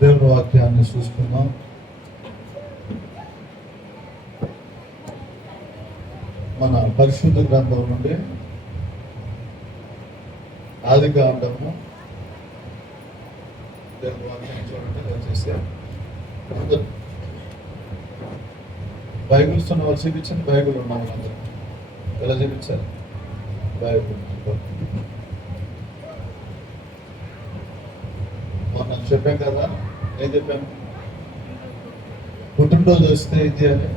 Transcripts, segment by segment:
దేవుని వాక్యాన్ని చూసుకున్నాం. మన పరిశుద్ధ గ్రంథం నుండి ఆదికాండము దేవుని వాక్యాన్ని చూడండి. దయచేసి అందరూ బైబిల్స్ ఉన్న వాళ్ళు చూపించండి. బైబిల్ ఉన్నాం అందరూ ఎలా చూపించారు? బైబిల్ మొన్న చెప్పాం కదా, ఏం చెప్పాము? పుట్టినరోజు వస్తే ఇది అని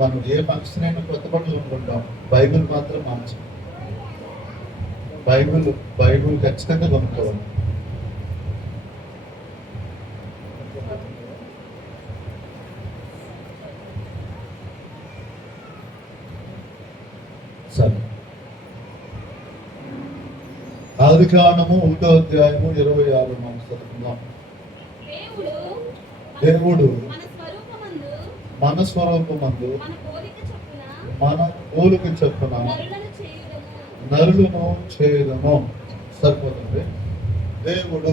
మనం ఏ ఫంక్షన్ అయినా కొత్త బట్టలు కొనుక్కుంటాం, బైబిల్ మాత్రం మార్చం. బైబిల్ ఖచ్చితంగా కొనుక్కోవాలి. సరే, ఆదికాండము 1వ అధ్యాయము 26 మనం చదువుకుందాం. దేవుడు మన స్వరూపమందు మన పోలిక చొప్పున నరులను చేయదము. సరిపోతుంది. దేవుడు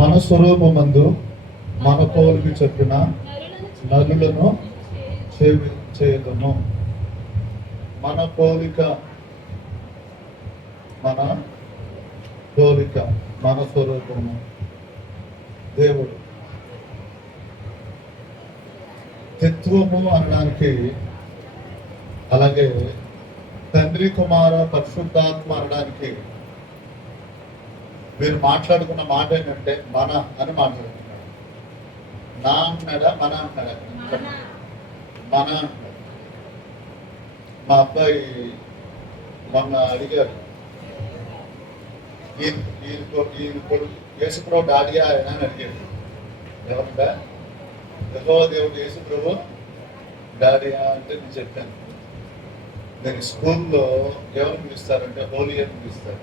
మన స్వరూపమందు మన పోలిక చొప్పున నరులను చేయదము. మన పోలిక, మన స్వరూపము దేవుడు. తత్వము అనడానికి, అలాగే తండ్రి కుమార పరిశుద్ధాత్మ అనడానికి మీరు మాట్లాడుకున్న మాట ఏంటంటే మన అని మాట్లాడుతున్నారు. నా అన్నాడా, మన అన్నాడా? మన. మా అబ్బాయి మొన్న అడిగాడు, ఈయన యేసుప్రభు డాడియా అని అడిగాడు. ఎవరంటే యెహోవా దేవుడు యేసుప్రభు డాడియా అంటే నేను చెప్పాను. నేను స్కూల్లో ఎవరు పిలుస్తారంటే హోలీ అని పిలుస్తారు.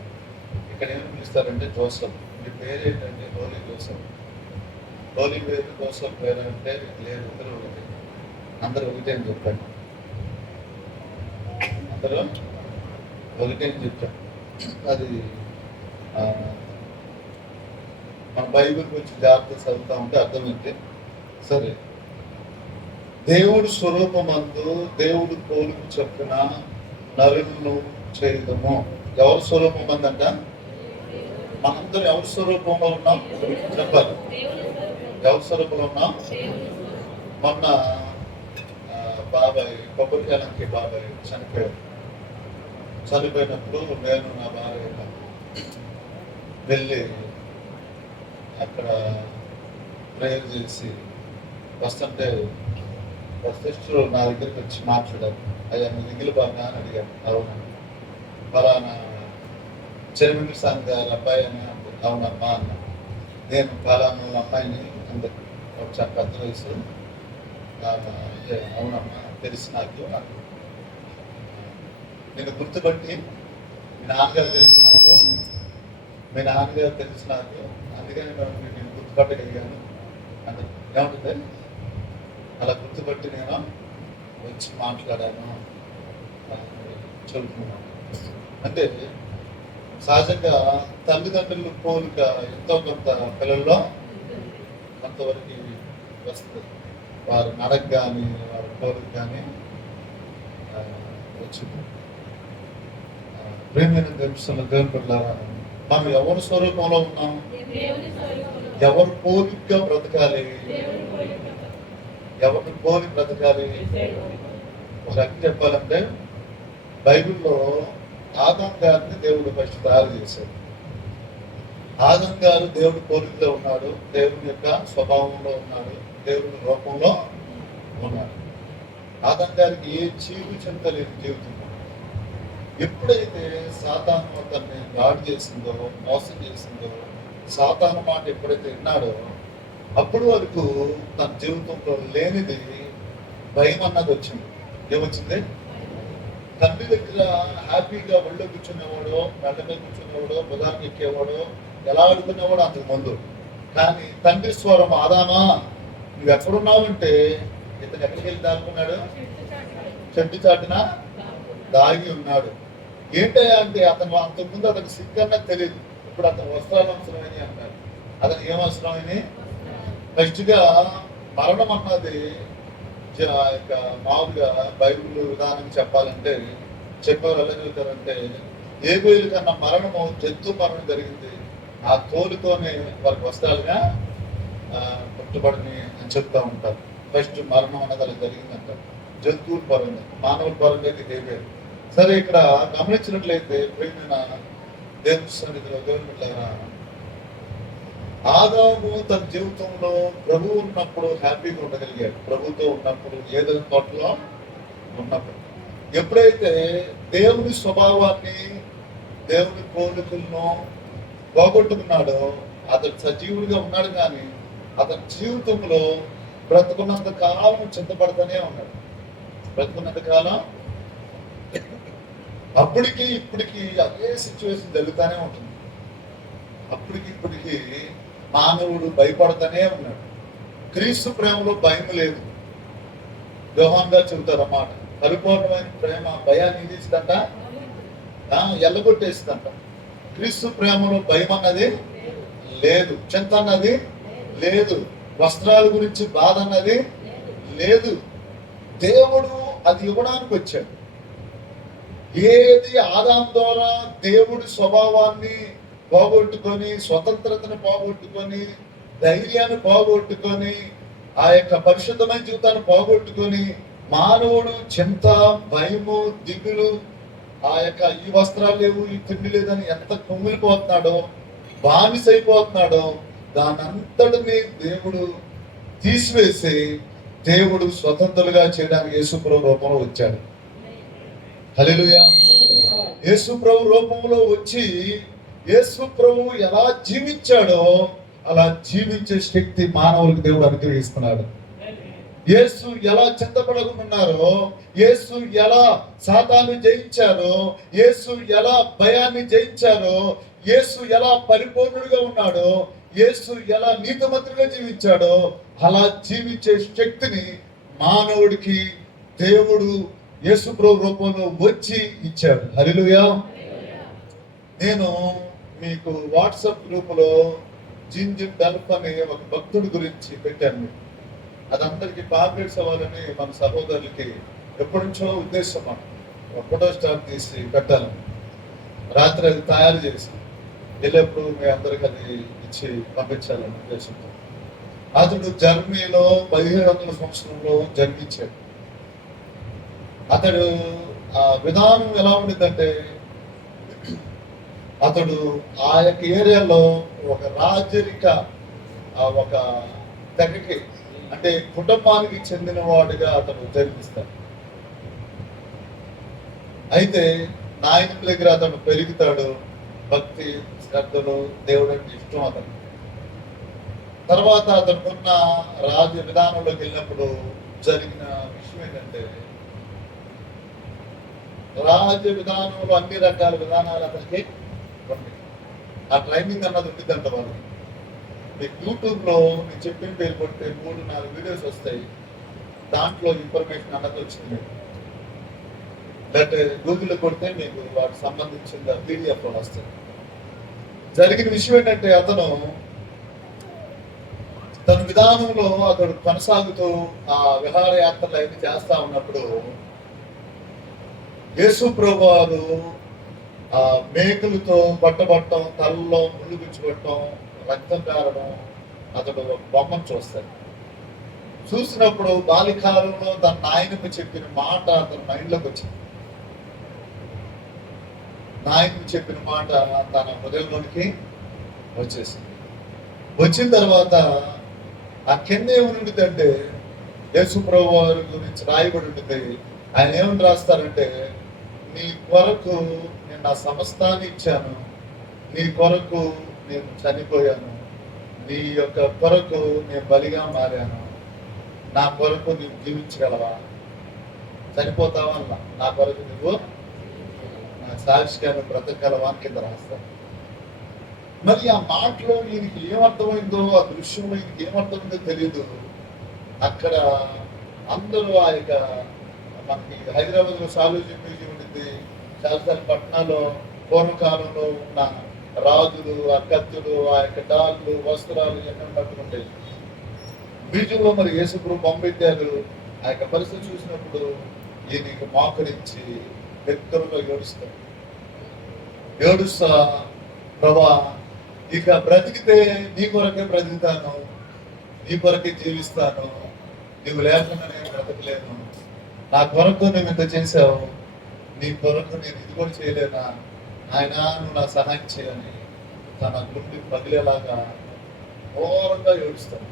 ఇక్కడ ఏమని పిలుస్తారంటే జోసఫ్. మీ పేరు ఏంటంటే హోలీ జోసఫ్. హోలీ పేరు జోసఫ్ పేరు అంటే లేదు, ఇద్దరు ఒకటి, అందరూ ఒకటే అని చెప్పండి. అందరూ ఒకటే అని చెప్పాను. అది మన బైబిల్ గురించి జాగ్రత్త చదువుతా ఉంటే అర్థమైంది. సరే, దేవుడు స్వరూపమందు దేవుడు పోలిక చొప్పున నరులను చేయదము. ఎవరి స్వరూపం అందంట? మనందరూ ఎవరి స్వరూపంలో ఉన్నాం చెప్పాలి. ఎవరి స్వరూపంలో ఉన్నాం? మొన్న బాబాయ్ కొబ్బరికాయలకి బాబాయ్ చనిపోయినప్పుడు నేను నా భార్య వెళ్ళి అక్కడ ప్రేయర్ చేసి వస్తుంటే సిస్టర్ నా దగ్గరికి వచ్చి మాట్లాడారు. అయ్యా మీ దిగులు బాగా అని అడిగారు. అవునా, ఫలానా చెరుమింగి సాంగ్ గారి అబ్బాయి అని. అవునమ్మా అన్న. నేను ఫలానా అమ్మాయిని అందరికి ఒక పెద్ద వయసు. అవునమ్మా తెలిసి నాకు నేను గుర్తుపట్టి మీ నాన్నగారు తెలుసు నాకు, అందుకని నేను గుర్తుపట్టగలిగాను అంటే ఏముంటుంది. అలా గుర్తుపట్టి నేను వచ్చి మాట్లాడాను చెబుతున్నాను. అంటే సహజంగా తల్లిదండ్రుల పోలిక ఎంతో కొంత పిల్లల్లో కొంతవరకు వస్తుంది. వారి నడక కానీ వారి పోలిక కానీ వచ్చింది. ప్రేమైన దేశంలో దేవుని పిల్లలారా, మనం ఎవరి స్వరూపంలో ఉన్నాం? ఎవరు పోలికగా బ్రతకాలి? ఎవరిని పోలి బ్రతకాలి? ఒక రకంగా చెప్పాలంటే బైబిల్లో ఆదాం గారిని దేవుడు ఫస్ట్ తయారు చేశాడు. ఆదాం గారు దేవుడి పోలికలో ఉన్నాడు, దేవుని యొక్క స్వభావంలో ఉన్నాడు, దేవుని రూపంలో ఉన్నాడు. ఆదాం గారికి ఏ చీకు చింత లేదు జీవితం. ఎప్పుడైతే సాతాను అతన్ని గాడి చేసిందో, మోసం చేసిందో, సాతాను మాట ఎప్పుడైతే విన్నాడో అప్పుడు వరకు తన జీవితంలో లేనిది భయం అన్నది వచ్చింది. ఏమొచ్చింది? తండ్రి దగ్గర హ్యాపీగా ఒళ్ళో కూర్చునేవాడో, మెడ మీద కూర్చునేవాడో, బుధానికి ఎక్కేవాడో, ఎలా ఆడుకునేవాడో అంతకు ముందు. కానీ తండ్రి స్వరం ఆదామా నువ్వు ఎక్కడున్నావంటే ఇతను ఎక్కడికి వెళ్ళి దాక్కున్నాడు? చెట్టు చాటున దాగి ఉన్నాడు. ఏంటయ్యా అంటే అతను అంతకుముందు అతనికి సిగ్గు అన్నది తెలియదు. ఇప్పుడు అతను వస్త్రాలు అవసరమని అన్నాడు. అతను ఏం అవసరమని? ఫస్ట్గా మరణం అన్నది మామూలుగా బైబిల్ విధానం చెప్పాలంటే చెప్పేవారు ఎలా చెబుతారంటే ఏబేలు కన్నా మరణము జంతు మరణం జరిగింది, ఆ తోలుతోనే వారికి వస్త్రాలుగా పుట్టబడిని అని చెప్తా ఉంటారు. ఫస్ట్ మరణం అన్నది అలా జరిగిందంటారు. జంతువుల పరంగా, మానవుల పరంగా అయితే ఏబేలు. సరే, ఇక్కడ గమనించినట్లయితే ప్రియమైన దేవుని సన్నిధిలో దేవుని బిడ్డలారా, ఆదాము తన జీవితంలో ప్రభు ఉన్నప్పుడు హ్యాపీగా ఉండగలిగాడు. ప్రభుతో ఉన్నప్పుడు, ఏదైనా తోటలో ఉన్నప్పుడు. ఎప్పుడైతే దేవుని స్వభావాన్ని, దేవుని పోలికలను పోగొట్టుకున్నాడో, అతడు సజీవుడిగా ఉన్నాడు కానీ అతని జీవితంలో బ్రతుకున్నంత కాలం చింతపడుతూనే ఉన్నాడు. బ్రతుకున్నంత కాలం అప్పటికి ఇప్పటికి అదే సిచ్యువేషన్ జరుగుతూనే ఉంటుంది. అప్పటికి ఇప్పటికి మానవుడు భయపడుతూనే ఉన్నాడు. క్రీస్తు ప్రేమలో భయం లేదు. యోహాన్ గారు చెబుతారు అన్నమాట. పరిపూర్ణమైన ప్రేమ భయాన్ని తీస్తుందంట, ఎల్లగొట్టేస్తుందంట. క్రీస్తు ప్రేమలో భయం అన్నది లేదు, చింత అన్నది లేదు, వస్త్రాల గురించి బాధ అన్నది లేదు. దేవుడు అది ఇవ్వడానికి వచ్చాడు. ఏది ఆదాం ద్వారా దేవుడి స్వభావాన్ని పోగొట్టుకొని, స్వతంత్రతను పోగొట్టుకొని, ధైర్యాన్ని పోగొట్టుకొని, ఆ యొక్క పరిశుద్ధమైన జీవితాన్ని పోగొట్టుకొని మానవుడు చింత, భయము, దిగులు, ఆ యొక్క ఈ వస్త్రాలు లేవు, ఈ తిండి లేదని ఎంత కుమిలిపోతున్నాడో, బానిసైపోతున్నాడో, దాని అంతటిని దేవుడు తీసివేసి దేవుడు స్వతంత్రులుగా చేయడానికి యేసుప్రభు రూపంలో వచ్చాడు. హల్లెలూయా. యేసుప్రభు రూపంలో వచ్చి యేసుప్రభు ఎలా జీవించాడో అలా జీవించే శక్తి మానవులకు దేవుడు అనుగ్రహిస్తున్నాడు. యేసు ఎలా చింతపడకున్నారో, యేసు ఎలా సాతాను జయించారో, యేసు ఎలా భయాన్ని జయించారో, యేసు ఎలా పరిపూర్ణుడిగా ఉన్నాడో, యేసు ఎలా నీతిమంతుడిగా జీవించాడో అలా జీవించే శక్తిని మానవుడికి దేవుడు యేసుప్రభు రూపంలో వచ్చి ఇచ్చాడు. హల్లెలూయా. నేను మీకు వాట్సాప్ గ్రూపులో జింజిన్ డల్ఫ్ అనే ఒక భక్తుడి గురించి పెట్టాను. అది అందరికి పాపులేట్స్ అవ్వాలని మన సహోదరులకి ఎప్పటి నుంచో ఉద్దేశం. ఒక ఫోటో స్టార్ తీసి పెట్టాలని రాత్రి అది తయారు చేసి వెళ్ళేప్పుడు మీ అందరికి అది ఇచ్చి పంపించాలని ఉద్దేశంతో. అతడు జర్మనీలో 1500 సంవత్సరంలో జన్మించాడు. అతడు ఆ విధానం ఎలా ఉండేదంటే, అతడు ఆ యొక్క ఏరియాలో ఒక రాజరిక ఒక తెగకి, అంటే కుటుంబానికి చెందిన వాడిగా అతను జన్మిస్తాడు. అయితే నాయకుల దగ్గర అతను పెరుగుతాడు. భక్తి, శ్రద్ధలు, దేవుడు అంటే ఇష్టం అతను. తర్వాత అతనుకున్న రాజ విధానంలోకి వెళ్ళినప్పుడు జరిగిన విషయం ఏంటంటే, రాజ విధానంలో అన్ని రకాల విధానాలు అతనికి ఉన్నాయి. ఆ ట్రైనింగ్ అన్నది ఉండిద్దంట వాళ్ళకి. మీకు యూట్యూబ్లో నేను చెప్పిన పేరు కొడితే 3-4 వీడియోస్ వస్తాయి. దాంట్లో ఇన్ఫర్మేషన్ అన్నది వచ్చింది. లేకపోతే గూగుల్లో కొడితే మీకు వాటికి సంబంధించిన PDF వస్తుంది. జరిగిన విషయం ఏంటంటే, అతను తన విధానంలో అతడు కొనసాగుతూ ఆ విహారయాత్రలు అన్ని చేస్తా ఉన్నప్పుడు యేసుప్రభు వారు ఆ మేకలతో పట్టబట్టడం, తలలో ముళ్ళు గుచ్చుకోవటం, రక్తం కారడం, అతడు బొమ్మను చూస్తాడు. చూసినప్పుడు బాల్యకాలంలో తన నాయనకు చెప్పిన మాట అతని మైండ్లోకి వచ్చింది. నాయనకు చెప్పిన మాట తన హృదయంలోనికి వచ్చేసింది. వచ్చిన తర్వాత ఆ కింద ఏమని ఉంటుందంటే, యేసుప్రభు వారి గురించి రాయబడి ఉంటుంది. ఆయన ఏమని రాస్తారంటే, నీ కొరకు నేను నా సమస్తాన్ని ఇచ్చాను, నీ కొరకు నేను చనిపోయాను, నీ యొక్క కొరకు నేను బలిగా మారాను, నా కొరకు నీవు జీవించగలవా? చనిపోతావా? నా కొరకు నువ్వు నా సాక్షిగా బ్రతకగలవా అని కింద రాస్తాను. మరి ఆ మాటలో ఈయనకి ఏమర్థమైందో, ఆ దృశ్యంలో ఈయనకి ఏమర్థమైందో తెలియదు. అక్కడ అందరూ ఆ యొక్క మనకి హైదరాబాద్లో సాలూజీ మ్యూజియం ఉండింది. చాలాసార్లు పట్టణాల్లో పూర్వకాలంలో ఉన్న రాజులు, ఆ కత్తులు, ఆ యొక్క డాళ్ళు, వస్త్రాలు ఎన్నో పట్టుకుంటాయి. మ్యూజియంలో మరి యేసుప్రభు బొమ్మ పెట్టారు. ఆ యొక్క పరిస్థితి చూసినప్పుడు ఈయనకి మోకరించి దగ్గరలో ఏడుస్తా, ప్రభా ఇక బ్రతికితే నీ కొరకే బ్రతుకుతాను, నీ కొరకే జీవిస్తాను, నువ్వు లేకుండా నేను బ్రతకలేను, నా కొరకు నువ్వు ఇంత చేసావు, నీ కొరకు నేను ఇది కూడా చేయలేనా, ఆయన నువ్వు నా సహాయం చేయని తన గుండె పగిలేలాగా ఘోరంగా ఏడుస్తాను,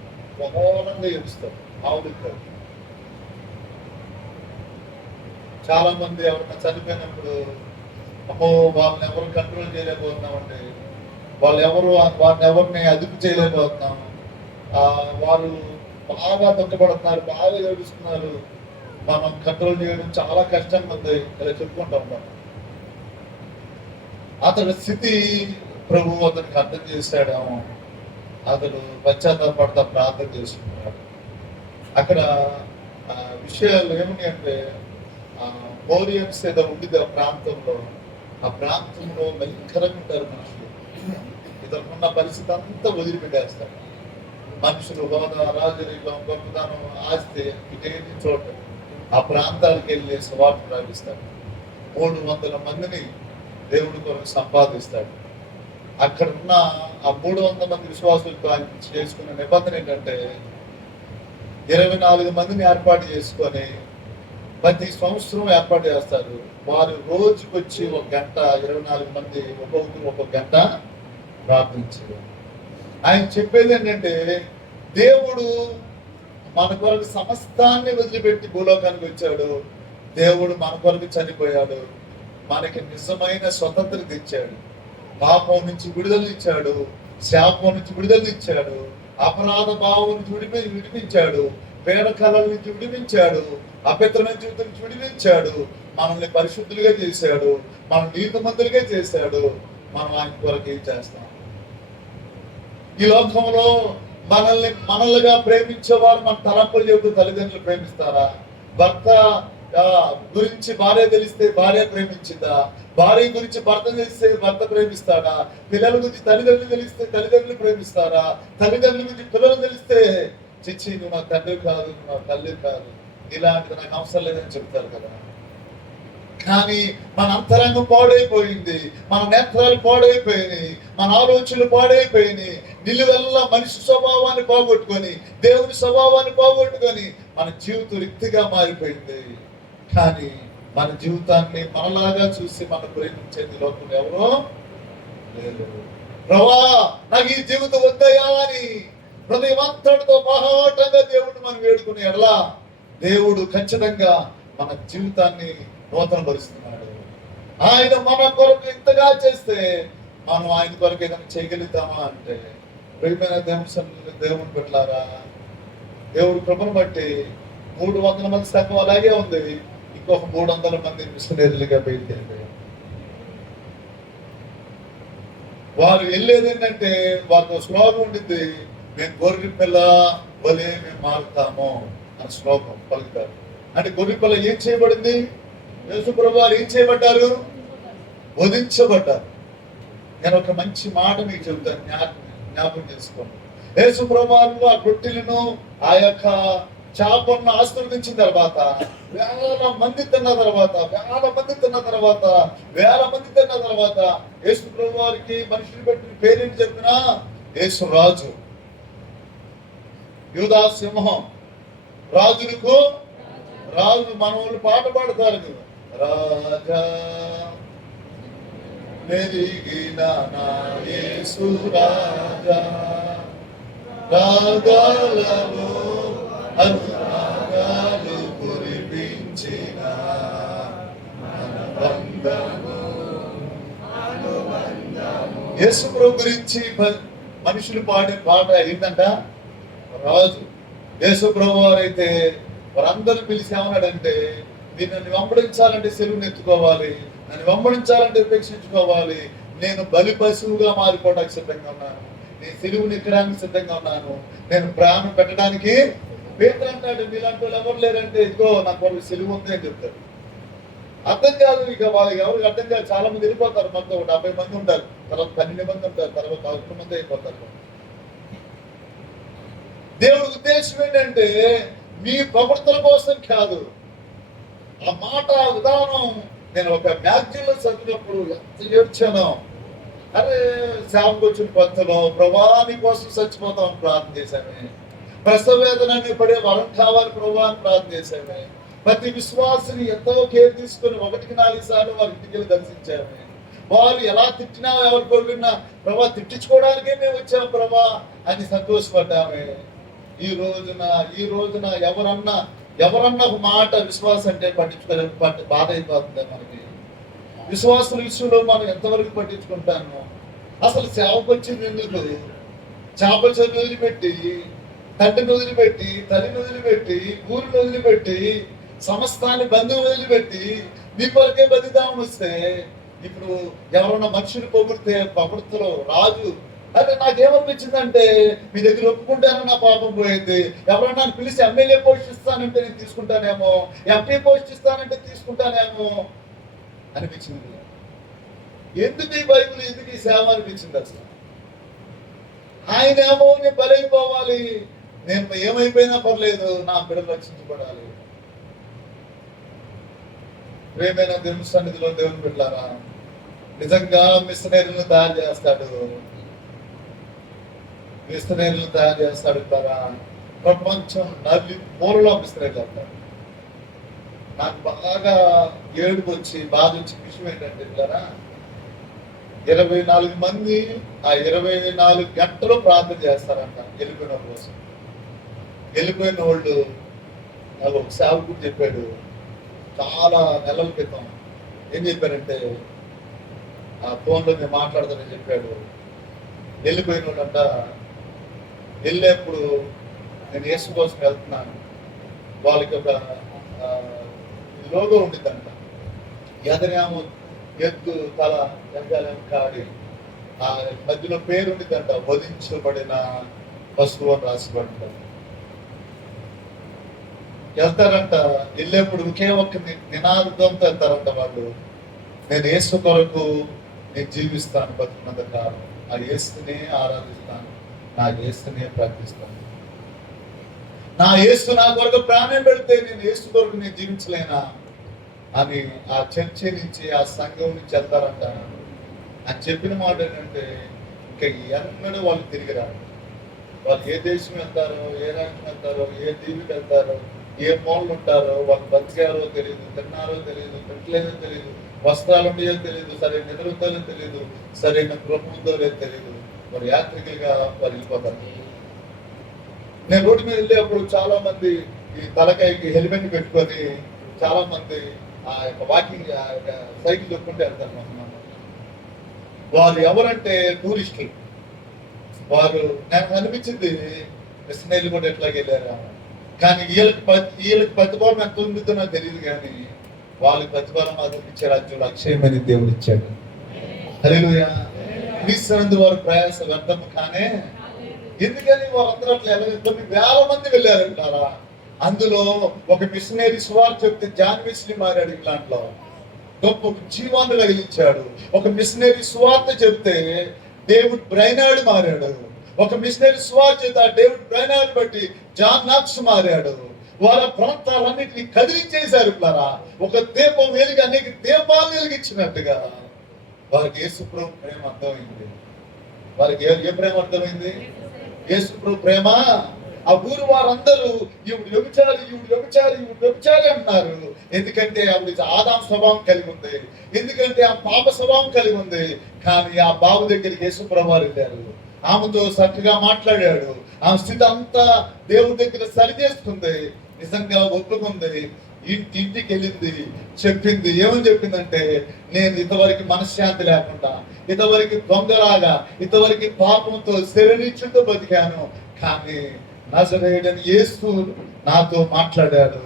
మామూలు. చాలా మంది ఎవరైనా చనిపోయినప్పుడు అమ్మో వాళ్ళని ఎవరు కంట్రోల్ చేయలేకపోతున్నామండి, వారిని ఎవరిని అదుపు చేయలేకపోతున్నాం, వారు బాగా తొక్కబడుతున్నారు, బాగా ఏడుస్తున్నారు, మనం కంట్రోల్ చేయడం చాలా కష్టంగా ఉంది ఇలా చెప్పుకుంటూ ఉంటాం. అతడి స్థితి ప్రభు అతనికి అర్థం చేశాడేమో, అతడు పశ్చాత్తాపడతా ప్రార్థన చేసుకున్నాడు. అక్కడ విషయాలు ఏమున్నాయంటే మోరియన్స్ ఏదో ఉండిది ఆ ప్రాంతంలో భయంకరంగా ఉంటారు మనుషులు. ఇతరుకున్న పరిస్థితి అంతా వదిలిపెట్టేస్తారు. మనుషులు హోదా, రాజరికం, గొప్పతనం, ఆస్తి ఇటేంటి చోట ఆ ప్రాంతాలకు వెళ్ళి సవాలు ప్రాపిస్తాడు. 300 మందిని దేవుడి కొరకు సంపాదిస్తాడు. అక్కడ ఉన్న ఆ 300 మంది విశ్వాసులతో ఆయన చేసుకున్న నిబంధన ఏంటంటే 24 మందిని ఏర్పాటు చేసుకొని ప్రతి సంవత్సరం ఏర్పాటు చేస్తారు. వారు రోజుకొచ్చి 1 గంట 24 మంది ఒక్కొక్కరు 1 గంట ప్రార్థించారు. ఆయన చెప్పేది ఏంటంటే దేవుడు మన కొరకు సమస్తాన్ని వదిలిపెట్టి భూలోకానికి వచ్చాడు, దేవుడు మన కొరకు చనిపోయాడు, మనకి నిజమైన స్వతంత్రత ఇచ్చాడు, పాపం నుంచి విడుదలనిచ్చాడు, శాపం నుంచి విడుదలనిచ్చాడు, అపరాధ భావం నుంచి విడిపించాడు, పేద కళల నుంచి విడిపించాడు, అపవిత్రమైన జీవితం నుంచి విడిపించాడు, మనల్ని పరిశుద్ధులుగా చేశాడు, మనం నీతిమంతులుగా చేశాడు. మనం ఆయన కొరకు ఏం చేస్తాం? ఈ లోకంలో మనల్నిగా ప్రేమించేవారు మన తలంపులు చెబుతూ తల్లిదండ్రులు ప్రేమిస్తారా? భర్త గురించి భార్య తెలిస్తే భార్య ప్రేమించిందా? భార్య గురించి భర్త తెలిస్తే భర్త ప్రేమిస్తాడా? పిల్లల గురించి తల్లిదండ్రులు తెలిస్తే తల్లిదండ్రులు ప్రేమిస్తారా? తల్లిదండ్రుల గురించి పిల్లలు తెలిస్తే చిచ్చి నువ్వు నా తండ్రి కాదు, నువ్వు నా తల్లి కాదు, ఇలాంటిది నాకు అవసరం లేదని చెప్తారు కదా. కానీ మన అంతరంగం పాడైపోయింది, మన నేత్రాలు పాడైపోయినాయి, మన ఆలోచనలు పాడైపోయినాయి. నిలువెల్లా మనిషి స్వభావాన్ని పోగొట్టుకొని దేవుని స్వభావాన్ని పోగొట్టుకొని మన జీవితం రిక్తిగా మారిపోయింది. కానీ మన జీవితాన్ని మనలాగా చూసి మనం ప్రేమించేది లోకం ఎవరో లేదు. ప్రభా నాకు ఈ జీవితం వద్దయా అని హృదయమంతటితో మహాటంగా దేవుడిని మనం వేడుకునే ఎడలా దేవుడు ఖచ్చితంగా మన జీవితాన్ని నూతన పరుస్తున్నాడు. ఆయన మన కొరకు ఇంతగా చేస్తే మనం ఆయన కొరకు ఏదైనా చేయగలుగుతామా అంటే, ప్రియమైన దేవుని పెట్టారా, దేవుడు కృపను బట్టి 300 మంది సంఘం అలాగే ఉంది, ఇంకొక 300 మంది మిషనరీలుగా బయలుదేరారు. వారు వెళ్ళేది ఏంటంటే వారితో శ్లోకం ఉండింది, మేము గొర్రె పిల్ల వలే మేము మారుతాము అని శ్లోకం పలుకుతారు. అంటే గొర్రె పిల్ల ఏం చేయబడింది? యేసుప్రభు వారు ఏం చేయబడ్డారు? వధించబడ్డారు. నేను ఒక మంచి మాట మీకు చెబుతాను, జ్ఞాపకం చేసుకోండి. యేసుప్రభు వారు ఆ రొట్టెలను ఆ యొక్క చేపలను ఆశీర్వదించిన తర్వాత వేల మంది తిన్న తర్వాత యేసుప్రభు వారికి మనుషులు పెట్టిన పేరేంటి చెప్పినా యేసు రాజు, యూదా సింహం, రాజులకు రాజు. మనోళ్ళు పాట పాడతారు కదా, రాజా మెరిగిన నా యేసు రాజా, రాగాలను అనురాగాలు కురిపించిన యేసు ప్రభు గురించి మనుషులు పాడే పాట ఏంటంట? రాజు. యేసు ప్రభు వారైతే వారందరూ పిలిచి ఏమన్నాడంటే, మీరు నన్ను వెంబడించాలంటే సెలువుని ఎత్తుకోవాలి, నన్ను వెంబడించాలంటే ఉపేక్షించుకోవాలి, నేను బలి పశువుగా మారిపోవడానికి సిద్ధంగా ఉన్నాను, నేను సెలువుని ఎక్కడానికి సిద్ధంగా ఉన్నాను, నేను ప్రాణం పెట్టడానికి పేతురు అంటాడు, మీలాంటి వాళ్ళు ఎవరు లేరంటే, ఇదిగో నాకు వాళ్ళు సిలువ ఉంది అని చెప్తారు. అర్థం కాదు, ఇక వాళ్ళకి ఎవరికి అర్థం కాదు. చాలా మంది వెళ్ళిపోతారు, మొత్తం 70 మంది ఉంటారు, తర్వాత 12 మంది ఉంటారు, తర్వాత 11 మంది అయిపోతారు. దేవుడి ఉద్దేశం ఏంటంటే మీ ప్రవర్తన కోసం కాదు. ఆ మాట విధానం నేను ఒక మ్యాగజైన్ లో చదివినప్పుడు ఎంత ఏడ్చాను. అరే సేవకు వచ్చిన కొత్తలో ప్రభాని కోసం చచ్చిపోతామని ప్రార్థన చేశామే, ప్రసవ వేదనని పడే వరం కావాలి ప్రభా అని ప్రార్థన చేశామే, ప్రతి విశ్వాసిని ఎంతో కేర్ తీసుకొని 1-4 సార్లు వారి ఇంటికి వెళ్ళి దర్శించామే. వారు ఎలా తిట్టినా ఎవరు కొడుకున్నా ప్రభా తిట్టించుకోవడానికే మేము వచ్చాము ప్రభా అని సంతోషపడ్డామే. ఈ రోజున ఎవరన్నా ఒక మాట విశ్వాసం అంటే పట్టించుకోలేదు, బాధ అయిపోతుంది మనకి. విశ్వాసుల విషయంలో మనం ఎంతవరకు పట్టించుకుంటాము? అసలు సేవకు వచ్చింది ఎందుకు? చేపల చెరువు వదిలిపెట్టి, తండ్రిని వదిలిపెట్టి, తల్లిని వదిలిపెట్టి, ఊరిని వదిలిపెట్టి, సమస్తాన్ని బంధువు వదిలిపెట్టి మీ కొరకే బతిదామని వస్తే, ఇప్పుడు ఎవరన్నా మనుషులు పొగుడుతలో రాజు అంటే నాకేమనిపించిందంటే, మీ దగ్గర ఒప్పుకుంటాను నా పాపం పోయింది. ఎవరన్నా పిలిచి ఎమ్మెల్యే పోస్ట్ ఇస్తానంటే నేను తీసుకుంటానేమో, ఎంపీ పోస్ట్ ఇస్తానంటే తీసుకుంటానేమో అనిపించింది. ఎందుకు ఈ బైబిల్, ఎందుకు ఈ సేవ అనిపించింది అసలు. ఆయన ఏమో నేను బలైపోవాలి, నేను ఏమైపోయినా పర్లేదు, నా బిడ్డలు రక్షించబడాలి. ప్రేమైన దేవుని సన్నిధిలో దేవుని బిడ్డలారా, నిజంగా మిషనరీలను తయారు చేస్తాడు కదా. ప్రపంచం మూలలో మిషనరీలు అంటారు. నాకు బాగా ఏడుపు వచ్చి బాధ వచ్చి విషయం ఏంటంటే కదా, 24 మంది ఆ 24 గంటలు ప్రార్థన చేస్తారంట వెళ్ళిపోయిన కోసం. వెళ్ళిపోయిన వాళ్ళు నాకు ఒక సేవకుడు చెప్పాడు చాలా నెలల క్రితం. ఏం చెప్పారంటే, ఆ ఫోన్లో నేను మాట్లాడతానని చెప్పాడు. వెళ్ళిపోయిన వాళ్ళంట వెళ్ళేప్పుడు నేను యేసు కోసం వెళ్తున్నాను, వాళ్ళకి ఒక లోగో ఉండిద్దంట, ఎదనేమో ఎద్దు తల వెనకాలేమో కాడి, ఆ మధ్యలో పేరు ఉండిద్దంట, వధించబడిన పశువు అని రాసిపడి వెళ్తారంట. వెళ్ళేప్పుడు ఒకే ఒక్క నినాదంతో వెళ్తారంట వాళ్ళు, నేను యేసు కొరకు నేను జీవిస్తాను బతుకున్నంత కాలం, ఆ యేసునే ఆరాధిస్తాను, నా యేసునే ప్రార్థిస్తాను, నా యేసు నా కొరకు ప్రాణం పెడితే నేను యేసు కొరకు నేను జీవించలేనా అని ఆ చర్చి నుంచి, ఆ సంఘం నుంచి వెళ్తారంట. అని చెప్పిన మాట ఏంటంటే, ఇంకా ఎన్నడూ వాళ్ళు తిరిగి రారు. వాళ్ళు ఏ దేశం వెళ్తారో, ఏ రాష్ట్రం వెళ్తారో, ఏ దీవికి వెళ్తారో, ఏ మూలలు ఉంటారో, వాళ్ళు బతికారో తెలియదు, తిన్నారో తెలియదు, పెట్టలేదో తెలియదు, వస్త్రాలు ఉండేయో తెలియదు, సరైన నిద్ర ఉందో తెలియదు, సరైన గృహ ఉందో లేదో తెలియదు. వారు యాత్రికులుగా వారు వెళ్ళిపోతారు. నేను రోడ్డు మీద వెళ్ళేప్పుడు చాలా మంది ఈ తలకాయకి హెల్మెట్ పెట్టుకొని చాలా మంది ఆ యొక్క వాకింగ్ సైకిల్ దొక్కుంటే వెళ్తారు. వారు ఎవరంటే టూరిస్టులు. వారు నాకు అనిపించింది మిషనరీలు కూడా ఎట్లాగ వెళ్ళారా, కానీ వీళ్ళకి ప్రతిఫలం ఎంత ఉంటుందో నాకు తెలియదు, కానీ వాళ్ళకి ప్రతిఫలం మాత్రం ఇచ్చే రాజ్యంలో అక్షయమని దేవుడు ఇచ్చాడు. హల్లెలూయా. క్రీస్తునందు వారు ప్రయాస వ్యర్థము కానే. ఎందుకని వారందరూ అట్లా కొన్ని వేల మంది వెళ్ళారంటారా. అందులో ఒక మిషనరీ సువార్త చెప్తే జాన్ వెస్లీ మారాడు, ఇంగ్లాండ్లో గొప్ప జీవాన్ని కలిగించాడు. ఒక మిషనరీ సువార్త చెప్తే డేవిడ్ బ్రైనార్డ్ మారాడు. ఒక మిషనరీ సువార్త చెప్తే డేవిడ్ బ్రైనార్డ్ బట్టి జాన్ నాక్స్ మారాడు. వాళ్ళ ప్రాంతాలన్నింటినీ కదిలించేశారు. ఒక దీపం వెలిగి అనేక దీపాలు వెలిగించినట్టుగా వారికి యేసుప్రభు ప్రేమ అర్థమైంది. వారికి ఏ ప్రేమ అర్థమైంది? యేసుప్రభు ప్రేమ. ఆ ఊరు వారందరూ ఈవిడు వ్యభిచారి అంటున్నారు. ఎందుకంటే ఆవిడ ఆదాం స్వభావం కలిగి ఉంది, ఎందుకంటే ఆ పాప స్వభావం కలిగి ఉంది. కానీ ఆ బాబు దగ్గరికి యేసుప్రభు వారు వెళ్ళారు, ఆమెతో చక్కగా మాట్లాడాడు. ఆమె స్థితి అంతా దేవుడి దగ్గర సరి చేసుకుంది, నిజంగా ఒప్పుకుంది. ఇంటికి వెళ్ళింది, చెప్పింది. ఏమని చెప్పిందంటే, నేను ఇంతవరకు మనశ్శాంతి లేకుండా, ఇంతవరకు దొంగలాగా, ఇంతవరకు పాపంతో శరీరంతో బతికాను, కానీ నజరేయుడైన యేసు నాతో మాట్లాడాడు.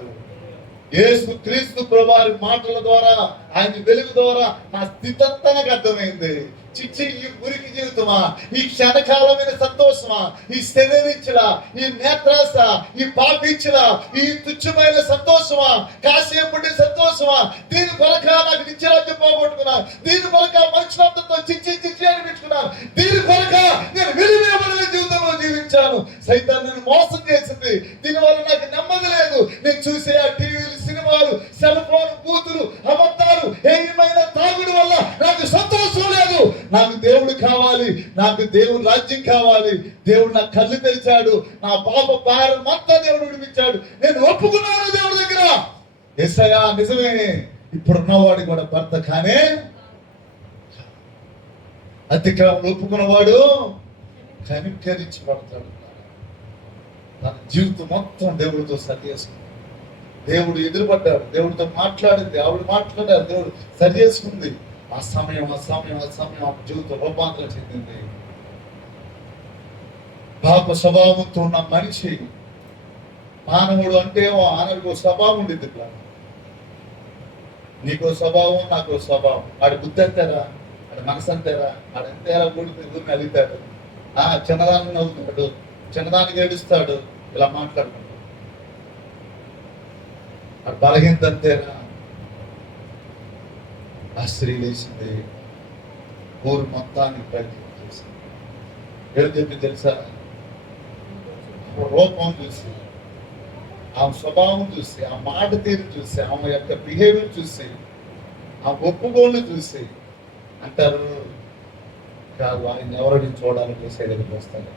యేసు క్రీస్తు ప్రభువారి మాటల ద్వారా, ఆయన వెలుగు ద్వారా నా స్థితి అంతా నాకు అర్థమైంది. చిచ్చి ఈ మురికి జీవితమా, ఈ క్షణకాలమైన సంతోషమా, ఈ శరీరించలా, ఈ నేత్రాస, ఈ పాపించలా, ఈ తుచ్చమైన సంతోషమా, కాసేపటి సంతోషమా, దీని కొరక నాకు నిత్యరాజ్యం పోగొట్టుకున్నా, దీని కొరక మనుషులందరితో చిచ్చి చిచ్చి అనిపించుకున్నాను, దీని కొరక నేను విలువైన జీవితంలో జీవించాను. సైతాన్ని నన్ను మోసం చేసింది, దీనివల్ల నాకు నెమ్మది లేదు. నేను చూసే ఆ టీవీలు, సినిమాలు, సెల్ ఫోన్, బూతులు, అబద్ధాలు, ఏమైనా తాగుడు వల్ల నాకు సంతోషం లేదు. నాకు దేవుడు కావాలి, నాకు దేవుడు రాజ్యం కావాలి. దేవుడు నా కళ్ళు తెరిచాడు, నా పాప భారం అంతా దేవుడు విడిపించాడు. నేను ఒప్పుకున్నాను దేవుడి దగ్గర. యేసయ్యా నిజమే, ఇప్పుడున్నవాడు కూడా భర్త కానే, అతిక్రమం ఒప్పుకున్నవాడు కనికరించబడతాడు. తన జీవితం మొత్తం దేవుడితో సరి చేసుకుంది. దేవుడు ఎదురుపడ్డాడు, దేవుడితో మాట్లాడింది, ఆవిడ మాట్లాడారు, దేవుడు సరి చేసుకుంది. ఆ సమయం జీవితం రూపాంతరం చెందింది. పాప స్వభావంతో ఉన్న మనిషి, మానవుడు అంటే ఆనకు స్వభావం ఉండింది. ఇట్లా నీకో స్వభావం, నాకో స్వభావం. ఆడి బుద్ధి అంతేరా, ఆడి మనసు అంతేరా, ఆడంతేరా ఊరిని అలుగుతాడు, చిన్నదానికి నవ్వుతాడు, చిన్నదానికి ఏడుస్తాడు, ఇలా మాట్లాడుకుంటాడు. ఆడు బలహీనత అంతేరా. ఆ స్త్రీ లేచింది, ఊరు మొత్తానికి ప్రయత్నం చేసింది. ఏడు చెప్పి తెలుసా, రూపం చూసి, ఆమె స్వభావం చూసి, ఆ మాట తీరు చూసి, ఆమె యొక్క బిహేవియర్ చూసి, ఆ ఒప్పుకోలు చూసి అంటారు, కాదు ఆయన ఎవరిని చూడాలని ఏసై దగ్గరికి వస్తారు.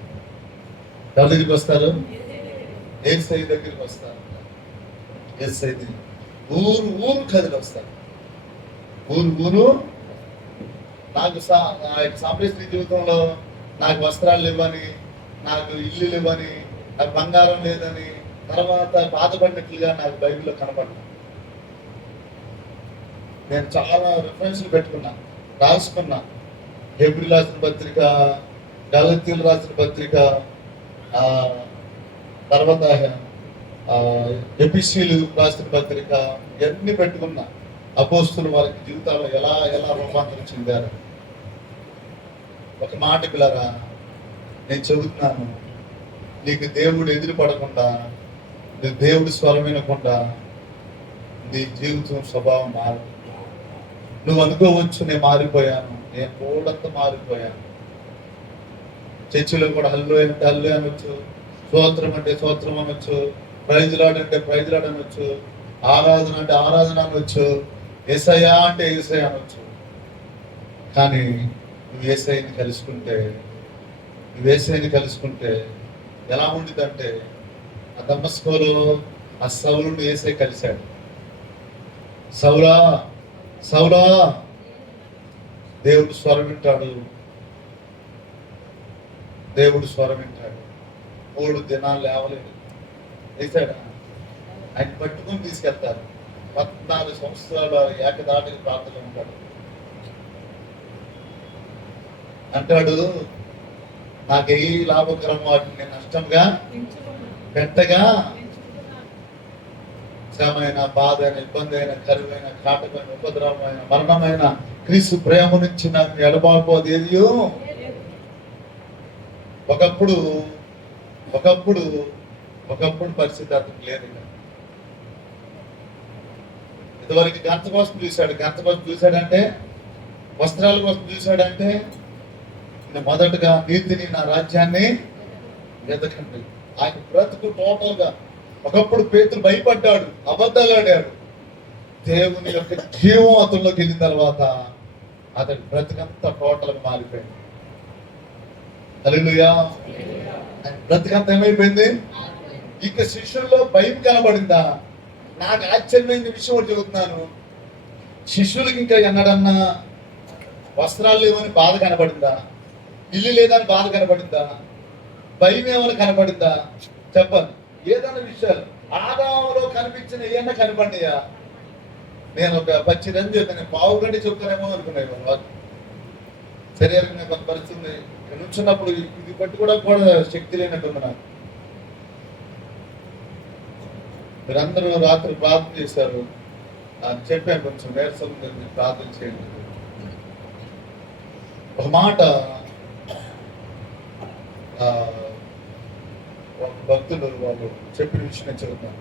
ఎవరి దగ్గరికి వస్తారు? ఏసై దగ్గరికి వస్తారు. ఏసై ఊరు కదిలి వస్తారు. ఊరు నాకు సాంప్రదాయ జీవితంలో నాకు వస్త్రాలు ఇవ్వని, నాకు ఇల్లు ఇవ్వని, నాకు బంగారం లేదని తర్వాత బాధపడినట్లుగా నాకు బైబిల్లో కనపడ్డా. నేను చాలా రిఫరెన్స్లు పెట్టుకున్నా, రాసుకున్నా. హెబ్రీయులకు రాసిన పత్రిక, గలతీయులకు రాసిన పత్రిక, తర్వాత ఎఫెసీయులకు రాసిన పత్రిక, ఇవన్నీ పెట్టుకున్నా. అపోస్తులు వారికి జీవితాల్లో ఎలా రూపాంతరం చెందారు. ఒక మాట పిల్లరా, నేను చెబుతున్నాను, నీకు దేవుడు ఎదురు పడకుండా, నీకు దేవుడు స్వరం వినకుండా నీ జీవితం స్వభావం మారు. నువ్వు అనుకోవచ్చు, నేను మారిపోయాను, నేను కూడంతా మారిపోయాను. చర్చిలో కూడా హల్లు అంటే హల్లు అనొచ్చు, స్తోత్రం అంటే స్తోత్రం అనొచ్చు, ప్రైజ్ లాడ్ అంటే ప్రైజ్ లాడ్ అనొచ్చు, ఆరాధన అంటే ఆరాధన అనొచ్చు, యేసయ్యా అంటే యేసయ్య అనొచ్చు. కానీ నువ్వు యేసయ్యని కలుసుకుంటే ఎలా ఉండిద్దంటే, ఆ దమస్కోలో ఆ సౌలుని యేసయ్య కలిశాడు. సౌలా దేవుడు స్వరం వింటాడు. 3 దినాలు లేవలేదు. వేసాడా? ఆయన పట్టుకుని తీసుకెళ్తారు. 14 సంవత్సరాలు ఏకదాటికి ప్రార్థన ఉంటాడు. అంటాడు, నాకు ఏ లాభకరం వాటిని నష్టంగా పెట్టగా, శ్రమైన, బాధ అయిన, ఇబ్బంది అయిన, కరువైన, కాటమైన, ఉపద్రవమైన, మరణమైన క్రీస్తు ప్రేమ నుంచి నాకు ఎడబాపోదు ఏదియో. ఒకప్పుడు పరిస్థితి అతనికి లేదు. ఇదివరకు గంత కోసం చూశాడంటే, వస్త్రాల కోసం చూశాడంటే, మొదటగా నీతిని, నా రాజ్యాన్ని వెతకండి. ఆయన బ్రతుకు టోటల్గా, ఒకప్పుడు పేతురు భయపడ్డాడు, అబద్ధాలు ఆడాడు. దేవుని యొక్క జీవం అతనిలోకి వెళ్ళిన తర్వాత అతడి బ్రతుకంతా టోటల్గా మారిపోయింది. హల్లెలూయా. ఆయన బ్రతుకంతా ఏమైపోయింది? ఇక శిష్యుల్లో భయం కనబడిందా? నాకు ఆశ్చర్యమైన విషయం ఒకటి చెబుతున్నాను. శిష్యులకి ఇంకా ఎన్నడన్నా వస్త్రాలు లేవని బాధ కనబడిందా? ఇల్లు లేదని బాధ కనబడిందా? భయం ఏమైనా కనబడిందా? చెప్పండి. ఏదైనా విషయాలు ఆదాములో కనిపించిన ఏమన్నా కనపడినాయా? నేను ఒక 10 రోజులు చెప్పాను, పావు గంట చెప్తానేమో అనుకున్నాయి. వాళ్ళు శరీరంగా కొంత పరిస్థితుంది. నుంచున్నప్పుడు ఇది పట్టుకోవడం కూడా శక్తి లేనట్టుంది నాకు. మీరందరూ రాత్రి ప్రార్థన చేశారు, చెప్పాను కొంచెం నీరసం ప్రార్థన చేయండి. ఒక మాట ఆ, ఒక భక్తులు వాళ్ళు చెప్పిన విషయం నేను చెబుతున్నాను.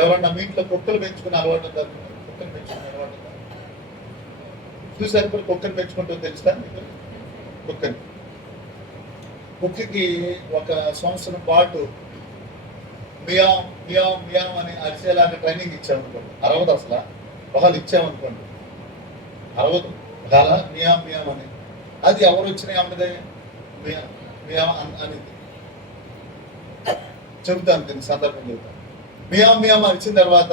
ఎవరన్నా మీ ఇంట్లో కుక్కలు పెంచుకునే అలవాటు ఉందా? కుక్కలు పెంచుకునే అలవాటు ఉందా? చూసారు ఇప్పుడు కుక్కలు పెంచుకుంటూ తెలుసా మీకు? కుక్కని కుక్కకి ఒక సంవత్సరం పాటు మియావ్ మియావ్ మియావ్ అని అరిసేలాగా ట్రైనింగ్ ఇచ్చామనుకోండి, అరవదు అసలు. ఒకళ్ళు ఇచ్చామనుకోండి అరవదు, అలా మియావ్ మియావ్ అని. అది ఎవరు వచ్చినా అన్నదే మియా మియావ్ అనేది చెబుతాను, దీని సందర్భం చెబుతాను. మియావ్ మియావ్ ఇచ్చిన తర్వాత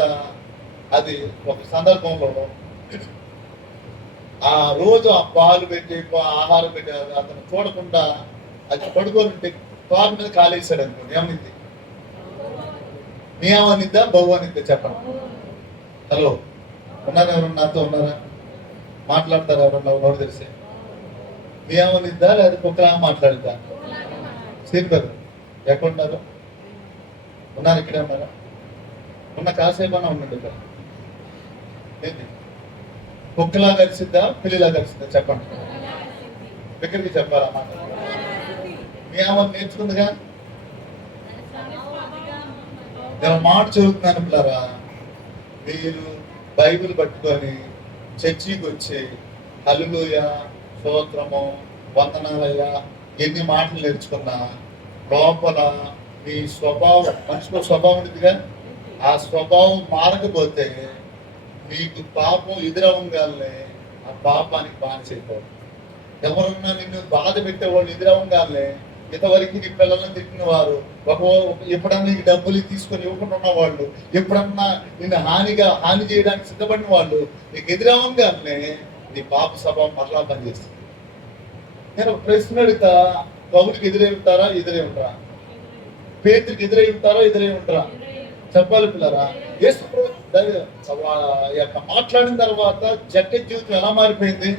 అది ఒక సందర్భంలో ఆ రోజు ఆ పాలు పెట్టి ఆహారం పెట్టి అతను చూడకుండా అది పడుకొని కారు మీద కాలేసాడు అనుకోండి, ఏమైంది? మియావ్ అనిద్దా బహు అనిద్దా చెప్పండి. హలో, ఉన్నారా? ఎవరన్నా నాతో ఉన్నారా? మాట్లాడతారా? ఎవరన్నా నోరు తెలిసే మియావ్ అనిద్దా లేదా కుక్కలా మాట్లాడుద్దా? సీనియర్ ఎక్కడున్నారు? ఉన్నారు, ఇక్కడే ఉన్నారా? ఉన్న కాసేపు అన్నా ఉండండి ఇక్కడ. ఏంటి కుక్కలా కలిసిద్దా పిల్లిలా కలిసిద్దా చెప్పండి. దగ్గరికి చెప్పాలా మాట? మియావ్ నేర్చుకుందిగా. నేను మాట చదువుతున్నాను పిల్లరా, మీరు బైబిల్ పట్టుకొని చర్చికి వచ్చి హల్లెలూయా స్తోత్రము వందనాలయ్యా ఎన్ని మాటలు నేర్చుకున్నా లోపల మీ స్వభావం, మనిషికి స్వభావం ఉంటుందిగా, ఆ స్వభావం మారకపోతే మీకు పాపం ఎదురవంగానే ఆ పాపానికి బానిసైపోవాలి. ఎవరన్నా నిన్ను బాధ పెట్టేవాళ్ళు ఎదురవంగానే, ఇంతవరకు నీ పిల్లలను తిట్టిన వారు, ఎప్పుడన్నా నీకు డబ్బులు తీసుకొని ఇవ్వకుండా ఉన్నవాళ్ళు, ఎప్పుడన్నా నిన్ను హాని చేయడానికి సిద్ధపడిన వాళ్ళు నీకు ఎదురవంగానే నీ పాప స్వభావం మరలా పనిచేస్తుంది. నేను ఒక ప్రశ్న అడుగుతా, పౌలుకి ఎదురై ఉంటారా? ఎదురై ఉంటారా? పేతురికి ఎదురై ఉంటారా? ఎదురై ఉంటారా? చెప్పాలి పిల్లరా. యేసు మాట్లాడిన తర్వాత జగత్ జీవితం ఎలా మారిపోయింది?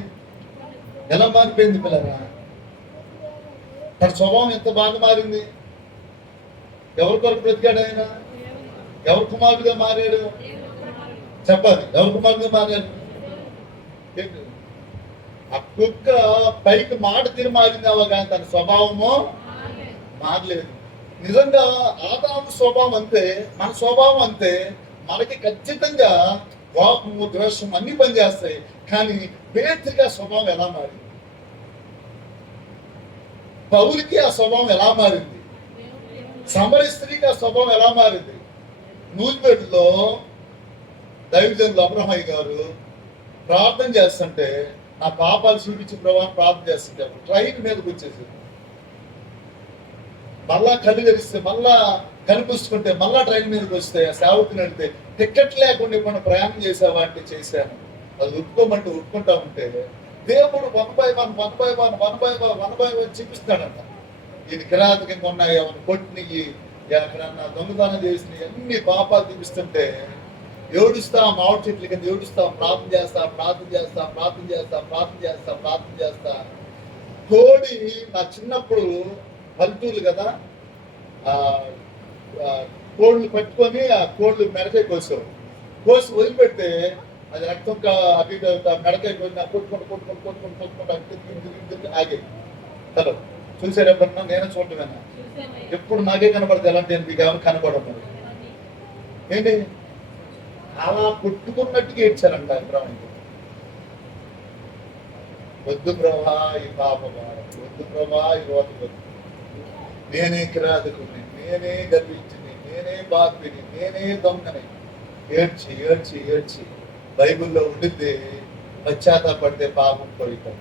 ఎలా మారిపోయింది పిల్లరా? తన స్వభావం ఎంత బాగా మారింది. ఎవరి కొరకు బ్రతికాడు ఆయన? ఎవరి కుమారుడిగా మారాడు? చెప్పాలి, ఎవరి కుమారుడిగా మారాడు? ఆ కుక్క పైకి మాట తీరు మారిందావా కానీ తన స్వభావము మారలేదు. నిజంగా ఆదాము స్వభావం అంతే, మన స్వభావం అంతే. మనకి ఖచ్చితంగా కోపము ద్వేషం అన్ని పనిచేస్తాయి. కానీ పేతురికి ఆ స్వభావం ఎలా మారింది? పౌలుకి ఆ స్వభావం ఎలా మారింది? సమరయ స్త్రీకి ఆ స్వభావం ఎలా మారింది? నూజివేడులో దైవజనులు అబ్రహయ్య గారు ప్రార్థన చేస్తుంటే, నా పాపాలు చూపించి ప్రభావం ప్రార్థన చేస్తుంటే ట్రైన్ మీదకి వచ్చేసి మళ్ళా కళ్ళు తెరిస్తే, మళ్ళా కనిపిస్తుంటే, మళ్ళా ట్రైన్ మీదకి వస్తే సేవకుని అడిగితే టికెట్ లేకుండా మనం ప్రయాణం చేసావా అంటే చేశాను. అది ఒప్పుకోమంటే ఒప్పుకుంటా ఉంటే దేవుడు 1/1 చూపిస్తాడంట. ఈయన కిరాతకంగా ఉన్నాయి, ఏమైనా కొట్టినవి, ఎక్కడన్నా దొంగతనం చేసినవి, అన్ని పాపాలు చూపిస్తుంటే ఏడుస్తా, మామిడి చెట్ల కింద ఏడుస్తా, ప్రార్థన చేస్తా. కోడి నా చిన్నప్పుడు పల్లెటూరు కదా, కోళ్ళు పట్టుకొని ఆ కోళ్ళు మెడకాయ కోసి వదిలిపెడితే అది రక్తం అటు మెడకాయ కొట్టుకుంటూ ఆగే. హలో, చూసారు ఎప్పుడన్నా? నేనే చూడటమేనా? ఎప్పుడు నాకే కనపడదు. ఎలాంటి మీకు ఎవరు కనపడదు ఏంటి? అలా కొట్టుకున్నట్టుగా ఏడ్చారంట ఇబ్రాహిం. వద్దు ప్రభా ఈ పాపమా, వద్దు ప్రభా ఈ రోత, నేనే కిరాతకుని, నేనే గర్వించిని, నేనే బాధ్యుని, నేనే దొంగని ఏడ్చి బైబిల్లో ఉండిద్ది పశ్చాత్తాపడితే పాపం పోయితాం.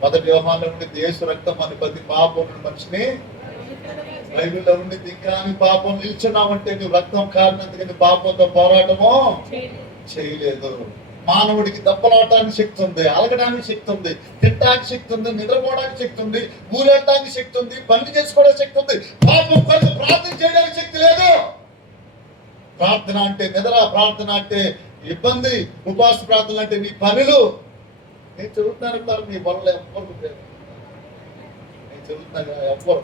మొదటి యోహానులో ఉండిద్ది యేసు రక్తం అని ప్రతి పాపం మనిషిని. బైబిల్లో ఉండిద్ది ఇంకా నీ పాపం నిల్చున్నావంటే నువ్వు రక్తం కారినందుకు నీ పాపంతో పోరాటమో చేయలేదు. మానవుడికి దప్పలాడటానికి శక్తి ఉంది, అలగడానికి శక్తి ఉంది, తిట్టడానికి శక్తి ఉంది, నిద్రపోవడానికి శక్తి ఉంది, ఊరెళ్ళడానికి శక్తి ఉంది, పనులు చేసుకోవడానికి శక్తి ఉంది. పాపం కొరకు ప్రార్థన చేయడానికి శక్తి లేదు. ప్రార్థన అంటే నిద్ర, ప్రార్థన అంటే ఇబ్బంది, ఉపవాస ప్రార్థన అంటే నీ పనులు. నేను చదువుతున్నాను మీ వల్ల ఎవ్వరు, నేను చదువుతున్నా ఎవ్వరు.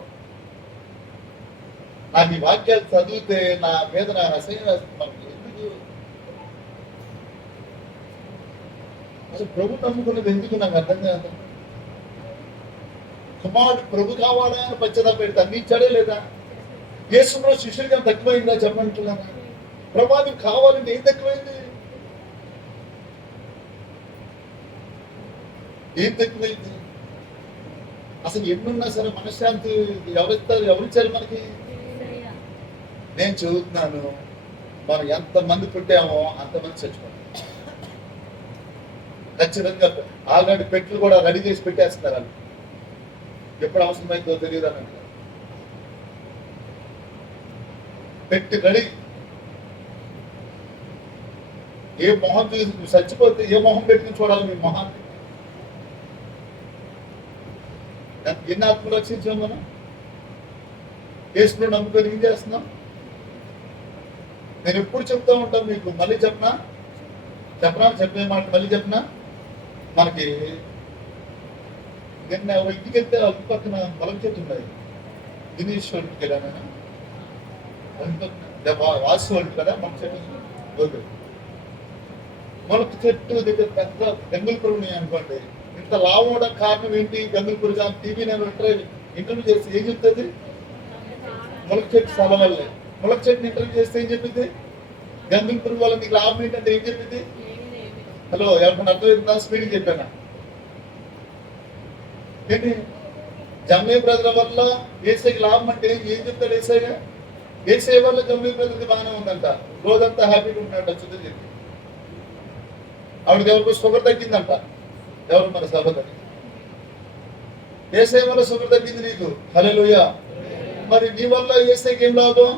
నాకు ఈ వాక్యాలు చదివితే నా మీద నా అసహ్యం వేస్తుంది. ఎందుకు అసలు ప్రభు నమ్ముకున్నది ఎందుకు నాకు అర్థం కాదు. కుమారుడు ప్రభు కావాలా అని పచ్చదా పెడితే అన్ని ఇచ్చాడే లేదా? యేసులో శిష్యుడిగా తక్కువైందా చెప్పంటున్నాను. ప్రభావం కావాలంటే ఏం తక్కువైంది? ఏం తక్కువైంది? అసలు ఎన్నున్నా సరే మనశ్శాంతి ఎవరిస్తారు? ఎవరిచ్చారు మనకి? నేను చదువుతున్నాను, మనం ఎంతమంది పుట్టామో అంతమంది చచ్చిపోతాం. ఖచ్చితంగా ఆల్రెడీ పెట్లు కూడా రెడీ చేసి పెట్టేస్తున్నారు. వాళ్ళు ఎప్పుడు అవసరమైందో తెలియదు అని అంటారు. పెట్టి రెడీ. ఏ మొహం చూసి చచ్చిపోతే ఏ మొహం పెట్టుకుని చూడాలి మీ మొహాన్ని? ఎన్ని ఆత్మలు రక్షించాం మనం? యేసును నమ్ముకొని ఏం చేస్తున్నాం? నేను ఎప్పుడు చెప్తా ఉంటాను మీకు, మళ్ళీ చెప్పే మాట మళ్ళీ చెప్పనా? మనకి నిన్న ఇంటికి వెళ్తే అల్లు పక్కన పొలం చెట్టు ఉన్నాయి. దినేశ్వరుడికి వెళ్ళాను, వాసు వాళ్ళు కదా మన చెట్టు. మొలక చెట్టు దగ్గర పెద్ద గంగుల పురుగుని అనుకోండి. ఇంత లావు అవడం కారణం ఏంటి? గంగుల పురుగు. టీవీ నేను ఇంటర్వ్యూ చేసి ఏం చెప్తుంది? మొలక చెట్టు సల వల్లే. మొలక చెట్టుని ఇంటర్వ్యూ చేస్తే ఏం చెప్పింది? గంగుల పురుగు వల్ల నీకు లాభం ఏంటంటే ఏం చెప్పింది? హలో, ఎవరికైనా అర్థమవుతుందా? స్పీడ్కి చెప్పాను ఏంటి? జమ్మే ప్రజల వల్ల ఏసైకి లాభం అంటే ఏం చెప్తాడు ఏసైగా? ఏసై వల్ల జమ్మే ప్రజలకి బాగానే ఉందంట, రోజంతా హ్యాపీగా ఉన్నాడంట. చుట్టూ చెప్పి ఆవిడకి ఎవరికో షుగర్ తగ్గిందంట. ఎవరు? మన సభ తగ్గింది. ఏసై వల్ల షుగర్ తగ్గింది నీకు. హల్లెలూయా. మరి నీ వల్ల ఏసైకి ఏం లాభం?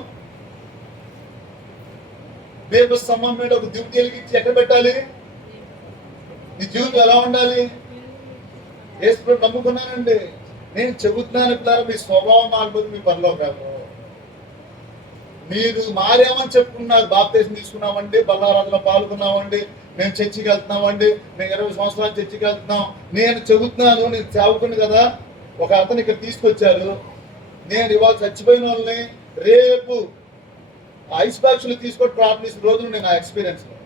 రేపు స్తంభం మీద ఒక దివ్య వెలిగించి ఎక్కడ పెట్టాలి? నీ జీవితం ఎలా ఉండాలి? యేసు నమ్ముకున్నానండి, నేను చెబుతున్నాను పిల్లలు, మీ స్వభావం మారిపోతే మీ పరలోకము. మీరు మారామని చెప్పుకున్నారు, బాప్తీసం తీసుకున్నామండి, బల్లారాధనలో పాల్గొన్నామండి, మేము చర్చికి వెళ్తున్నామండి, మేము 20 సంవత్సరాలు చర్చికి వెళ్తున్నాం. నేను చెబుతున్నాను, నేను సేవకుని కదా. ఒక అతను ఇక్కడ తీసుకొచ్చారు. నేను ఇవాళ చచ్చిపోయిన వాళ్ళని రేపు ఐస్ బాక్సులు తీసుకొని ప్రార్థిస్తున్న రోజులు నేను నా ఎక్స్పీరియన్స్ లో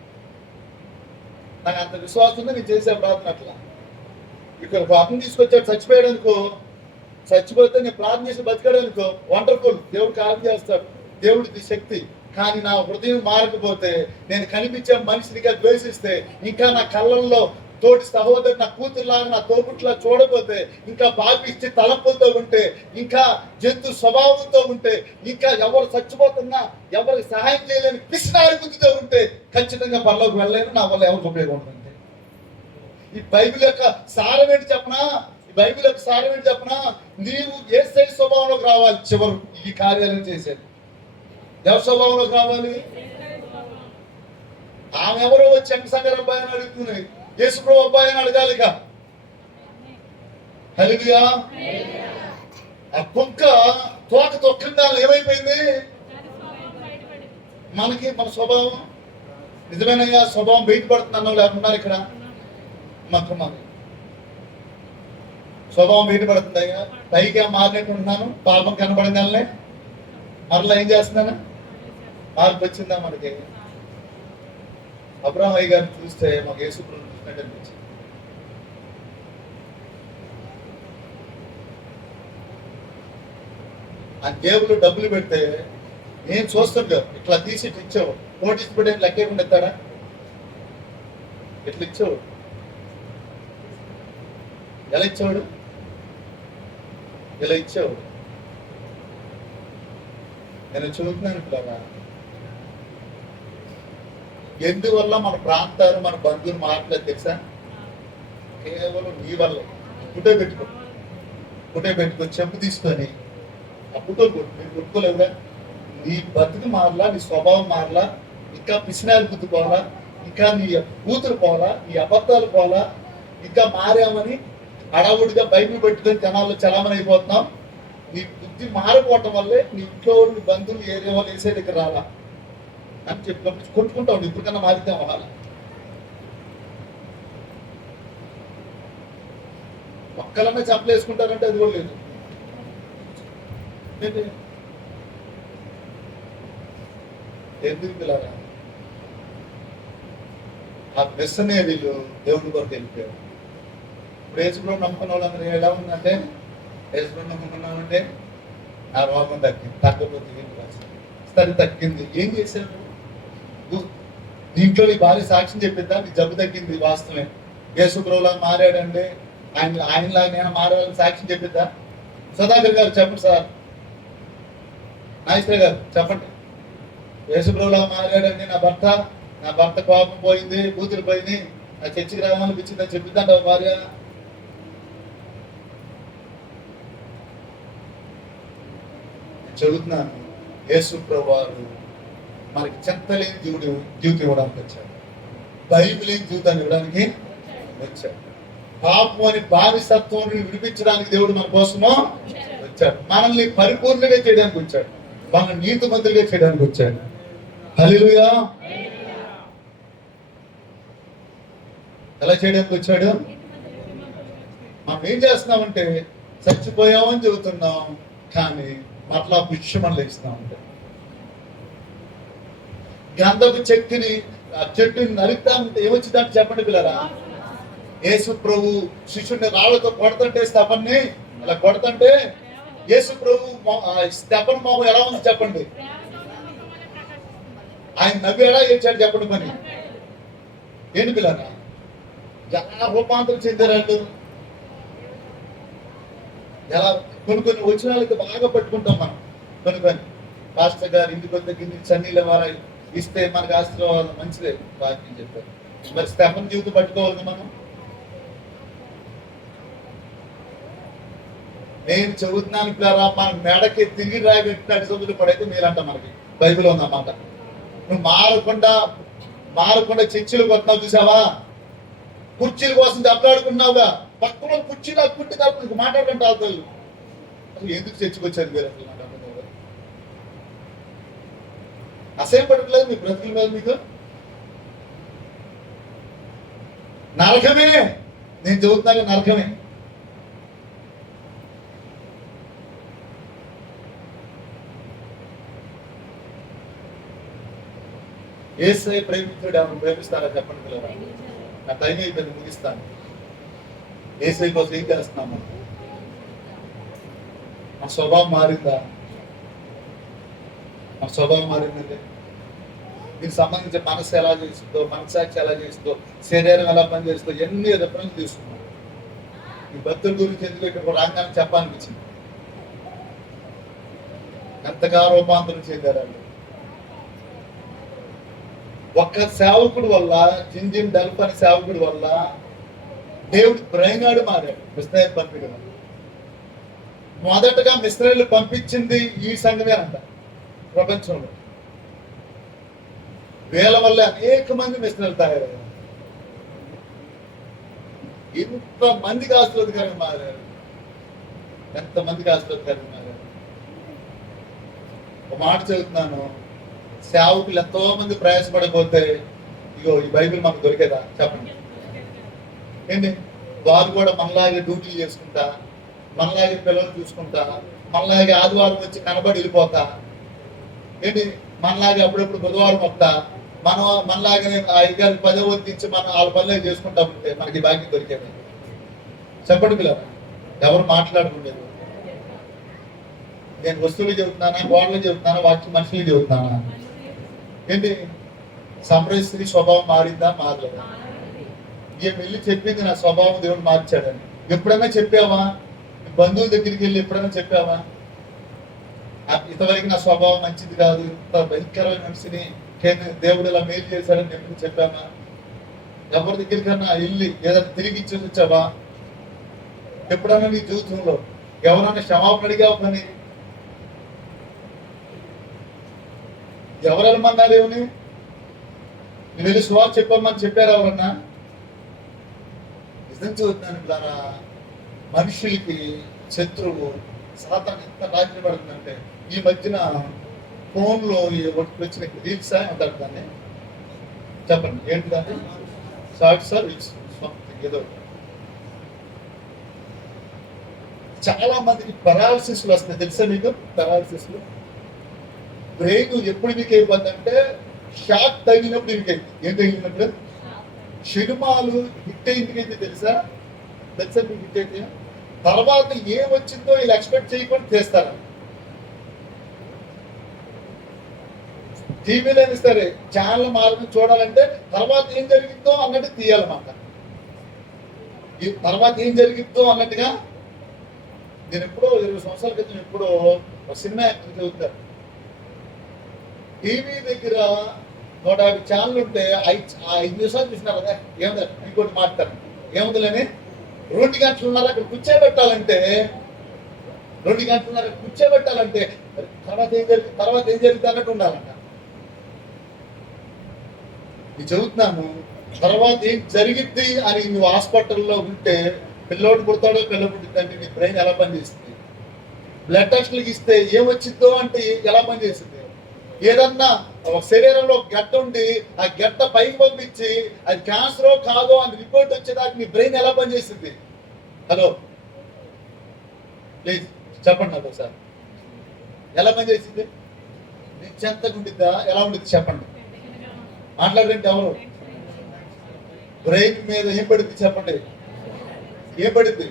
నాకు అంత విశ్వాసం ఉంది. నేను చేసే ప్రార్థన అట్లా. ఇక్కడ ఒక అతను తీసుకొచ్చాడు, చచ్చిపోయాడు అనుకో, చచ్చిపోతే నేను ప్రార్థన చేసి బతికాడు అనుకో, వండర్ఫుల్, దేవుడు కార్యం చేస్తాడు, దేవుడిది శక్తి. కానీ నా హృదయం మారకపోతే, నేను కనిపించే మనిషినిగా ద్వేషిస్తే, ఇంకా నా కళ్ళల్లో తోటి సహోదరు, నా కూతురులాగా, నా తోబుట్లా చూడకపోతే, ఇంకా పాపిష్టి తలపులతో ఉంటే, ఇంకా జంతు స్వభావంతో ఉంటే, ఇంకా ఎవరు చచ్చిపోతున్నా ఎవరికి సహాయం చేయలేని పిసినారి బుద్ధితో ఉంటే ఖచ్చితంగా పరలోకి వెళ్ళలేను. నా వల్ల ఎవరికి ఉపయోగం ఉంటుంది? ఈ బైబిల్ యొక్క సారం ఏంటి చెప్పనా? ఈ బైబిల్ యొక్క సారం ఏంటి చెప్పనా? నీవు యేసయ్య స్వభావంలోకి రావాలి. చివరు ఈ కార్యాలను చేసేది ఎవరి స్వభావంలోకి రావాలి? ఆమె ఎవరో వచ్చి ఎంకసంగర్ అబ్బాయి అని అడుగుతున్నాయి, యేసు ప్రభు అబ్బాయి అని అడగాలిగా. హల్లెలూయా. ఆ కుక్క తోక తొక్కిన ఏమైపోయింది? మనకి మన స్వభావం నిజమేనయ్యా, స్వభావం బయటపడుతుంది అన్న వాళ్ళు ఎవరున్నారు ఇక్కడ? మాత్రం స్వభావం బయటపడుతుంది అయ్యా. పైకి మారినట్టు ఉంటున్నాను, పాపం కనబడిందాలనే మరలా ఏం చేస్తున్నాను? మార్పు వచ్చిందా మనకి? అబ్రాహం అయ్య గారిని చూస్తే మాకు యేసు ప్రభువుని చూసినట్టు అనిపించింది. ఆ జేబులో డబ్బులు పెడితే నేను చూస్తుంటా, ఇట్లా తీసి ఇట్లా ఇచ్చావు. నోటీస్ పెట్టి లెక్క ఎత్తాడా? ఇట్లా ఇచ్చావు. ఎలా ఇచ్చాడు? ఇలా ఇచ్చావు. నేను చూస్తున్నాను ఇట్లాగా. ఎందువల్ల మన ప్రాంతాలు, మన బంధువులు మారట్లేదు తెలుసా? కేవలం నీ వల్ల. పుట్టే పెట్టుకో చెప్పు తీసుకొని ఆ పుట్టోలు కొట్టు. మీరు కొట్టుకోలేవుగా. నీ బతుకు మారలా, నీ స్వభావం మారలా, ఇంకా పిసినాలు బుద్ధి పోవాలా, ఇంకా నీ కూతురు పోవాలా, నీ అబద్ధాలు పోవాలా, ఇంకా మారామని హడావుడిగా బైబిల్ పెట్టుకొని జనాల్లో చలామణి అయిపోతున్నాం. నీ బుద్ధి మారిపోవటం వల్లే నీ ఇంట్లో నీ బంధువులు ఏరియా వాళ్ళు వేసే దగ్గర రాలా అని చెప్పి కొట్టుకుంటావు. ఇప్పటికన్నా మారితే అవ్వాలి. ఒక్కలన్నా చంపలేసుకుంటారంటే అది కూడా లేదు. ఎందుకు పిల్లరా? ఆ మెస్ అనే వీళ్ళు దేవుడి కొరకు వెళ్ళిపోయారు. ఇప్పుడు యేసుప్రభు నమ్ముకున్న వాళ్ళందరూ ఎలా ఉందంటే, యేసుప్రభు నమ్ముకున్నామంటే నా రోగం తగ్గింది, తగ్గపోతే స్థితి తగ్గింది. ఏం చేశారు? దీంట్లో నీ భార్య సాక్ష్యం చెప్పిద్దా నీ జబ్బు తగ్గింది వాస్తవమే, యేసుప్రభులా మారాడండి, ఆయనలాగా నేను మారాలని సాక్ష్యం చెప్పిద్దా? సుధాకర్ గారు చెప్పండి సార్, నాగేశ్వర గారు చెప్పండి. యేసుప్రభులా మారాడండి నా భర్త కోపం పోయింది, కూతురు పోయింది, నా చర్చికి రావాలనిపించిందని చెప్పిద్దంట భార్య. చెబుతున్నాను, యేసుప్రభు వారు మనకి చింతలేని జీవితం ఇవ్వడానికి వచ్చాడు, బైబిల్ లేని జీవితాన్ని ఇవ్వడానికి వచ్చాడు, పాపం అని బానిసత్వం విడిపించడానికి దేవుడు మన కోసమో వచ్చాడు, మనల్ని పరిపూర్ణంగా చేయడానికి వచ్చాడు, మన నీతిమంతులుగా చేయడానికి వచ్చాడు. హల్లెలూయా. ఎలా చేయడానికి వచ్చాడు? మనం ఏం చేస్తున్నామంటే చచ్చిపోయామని చెబుతున్నాం, కానీ మరలా పుష్యమని లేస్తున్నాం. అంటే గంధపు చెట్టుని నరుకుతామంటే ఏమొచ్చిందంటే చెప్పండి పిల్లరా? యేసు ప్రభు శిష్యుడిని రాళ్లతో కొడతంటే స్తెఫన్ని అలా కొడతంటే యేసు ప్రభు స్తెఫన్ మొహం ఎలా ఉంది చెప్పండి? ఆయన నవ్వి ఎలా ఏడ్చాడు చెప్పండి? పని ఏంటి పిల్లరా? ఎలా రూపాంతరం చెందారు. ఎలా కొన్ని వచ్చిన వాళ్ళకి బాగా పట్టుకుంటాం మనం. కొన్ని పాస్టర్ గారు ఇంటికి వద్ద చన్నీళ్ళ వారు ఇస్తే మనకు ఆశీర్వాదం మంచిదే వాక్యం చెప్పారు. మరి స్తెఫన్ జీవితం పట్టుకోవాలి మనం. నేను చెబుతున్నాను పిల్లరా, మన మెడకి తిరిగి రాయబెట్టినట్టు చదువులు పడైతే మీరంట మనకి బైబిల్ ఉందన్నమాట. నువ్వు మారకుండా చర్చిలకు వస్తున్నావు చూసావా, కుర్చీల కోసం దెబ్బలాడుకున్నావుగా, పక్కన కుర్చీలు అక్కుంటున్నప్పుడు నీకు మాట్లాడడం రాదు. అసలు ఎందుకు చర్చకొచ్చారు మీరు? అసలు అసహ్యం పడట్లేదు మీ బ్రతుకుల మీద? మీకు నరకమే, నేను చెబుతున్నాను నరకమే. యేసయ్య ప్రేమితుడు ఎవరు ప్రేమిస్తారా చెప్పండి పిల్లరా? నా టైం అయిపోయింది, ముగిస్తాను. యేసయ్య కోసం ఏం చేస్తున్నాం మనం? మన స్వభావం మారిందా? మన స్వభావం మారిందంటే దీనికి సంబంధించి మనసు ఎలా చేస్తుందో, మనసాక్షి ఎలా చేస్తుందో, శరీరం ఎలా పనిచేస్తుందో ఎన్ని రిఫరెన్స్ తీసుకున్నాం. ఈ భక్తుల గురించి ఎందుకు ఇక్కడ రాగానే చెప్పాలనిపించింది. ఎంతగా రూపాంతరం చెందారండి. ఒక్క సేవకుడు వల్ల, జింజిన్ డల్ఫ్ అనే సేవకుడి వల్ల దేవుడు బ్రహ్మగాడు మారాడు. మిస్రయీలు పంపిణీ మొదటగా మిస్రయీలు పంపించింది ఈ సంఘమే అంట. ప్రపంచంలో వేల వల్ల అనేక మంది మిస్రయీలు తయారయ్యారు. ఎంతమందికి ఆశీర్వాదకరంగా మారారు, ఎంతమందికి ఆశీర్వాదకరంగా మారారు. ఒక మాట చదువుతున్నాను, సేవకులు ఎంతో మంది ప్రయాసపడకపోతే ఇగో ఈ బైబిల్ మనకు దొరికేదా చెప్పండి? ఏంటి, వారు కూడా మనలాగే డ్యూటీలు చేసుకుంటా, మనలాగే పిల్లలు చూసుకుంటా, మనలాగే ఆదివారం వచ్చి కనబడి వెళ్ళిపోతా, ఏంటి మనలాగే అప్పుడప్పుడు బుధవారం వస్తా, మనలాగే అయ్యగారు 10వ నుంచి మనం వాళ్ళ పనులే చేసుకుంటా ఉంటే మనకి భాగ్యం దొరికేది చెప్పండి పిల్లలు? ఎవరు మాట్లాడుకుండేది? నేను వస్తువులు చెబుతున్నానా, గోడలు చెబుతున్నానా, వాక్యం మనుషులు చెబుతున్నానా? ఏంటి సంప్రదిస్తుంది స్వభావం మారిందా మారలేదా? ఏం వెళ్ళి చెప్పింది నా స్వభావం దేవుడు మార్చాడని ఎప్పుడైనా చెప్పావా? బంధువుల దగ్గరికి వెళ్ళి ఎప్పుడైనా చెప్పావా? ఇంతవరకు నా స్వభావం మంచిది కాదు, ఇంత భయంకరమైన మనిషిని దేవుడు ఇలా మేలు చేశాడని ఎప్పుడు చెప్పామా? ఎవరి దగ్గరికన్నా వెళ్ళి ఏదైనా తిరిగి ఇచ్చేసి వచ్చావా? ఎప్పుడైనా నీ జీవితంలో ఎవరైనా క్షమాపణ అడిగావు? పని ఎవరు వెళ్ళమన్నారు? ఏమని నేను వెళ్ళి సువార్త చెప్పమని చెప్పారు ఎవరన్నా? నిజం చూస్తున్నాను ద్వారా మనుషులకి శత్రువు సాతాను ఎంత రాజ్యం పడుతుందంటే ఈ మధ్యన ఫోన్లో వచ్చిన రీల్స్ అంటారు దాన్ని, చెప్పండి ఏంటి దాన్ని? షార్ట్స్ రీల్స్ ఏదో. చాలా మందికి పెరాలసిస్లు వస్తాయి తెలుసా మీకు? పెరాలసిస్లు బ్రెయిన్ ఎప్పుడు మీకు అయిపోద్ది అంటే షాక్ తగిలినప్పుడు మీకు ఏం తగిలినప్పుడు సినిమాలు హిట్ అయింది తెలుసా తెలుసా మీకు హిట్ అయితే తర్వాత ఏం వచ్చిందో వీళ్ళు ఎక్స్పెక్ట్ చేయకుండా చేస్తారు. టీవీలో సరే ఛానల్ మాత్రం చూడాలంటే తర్వాత ఏం జరిగిందో అన్నట్టు తీయాలన్నమాట. ఈ తర్వాత ఏం జరిగిందో అన్నట్టుగా. నేను ఎప్పుడో 20 సంవత్సరాల క్రితం ఎప్పుడో సినిమా యాక్టర్ చదువుతాను. టీవీ దగ్గర 150 ఛానల్ ఉంటే 5 నిమిషాలు చూసినారు కదా, ఏముంది ఇంకోటి మాట్లాడతారు ఏముందిలేని 2 గంటలున్నర అక్కడ కూర్చోబెట్టాలంటే 2 గంటలున్నర కూర్చోబెట్టాలంటే తర్వాత ఏం జరిగింది అన్నట్టు ఉండాలంట. నేను చెబుతున్నాను, తర్వాత ఏం జరిగిద్ది అని నువ్వు హాస్పిటల్లో ఉంటే పిల్లోడు పుడతాడో పిల్ల పుట్టిందంటే నీ బ్రెయిన్ ఎలా పనిచేస్తుంది? బ్లడ్ టెస్ట్లకి ఇస్తే ఏమొచ్చిందో అంటే ఎలా పనిచేస్తుంది? ఏదన్నా శరీరంలో గడ్డ ఉండి ఆ గడ్డ పైకి పంపించి అది క్యాన్సరో కాదో అని రిపోర్ట్ వచ్చేదాకా మీ బ్రెయిన్ ఎలా పనిచేస్తుంది? హలో ప్లీజ్ చెప్పండి నాకు సార్, ఎలా పనిచేసింది? నిశ్చంతగా ఉండిద్దా? ఎలా ఉండిద్ది చెప్పండి, మాట్లాడండి. ఎవరు బ్రెయిన్ మీద ఏం పడుద్ది చెప్పండి? ఏం పడుద్ది?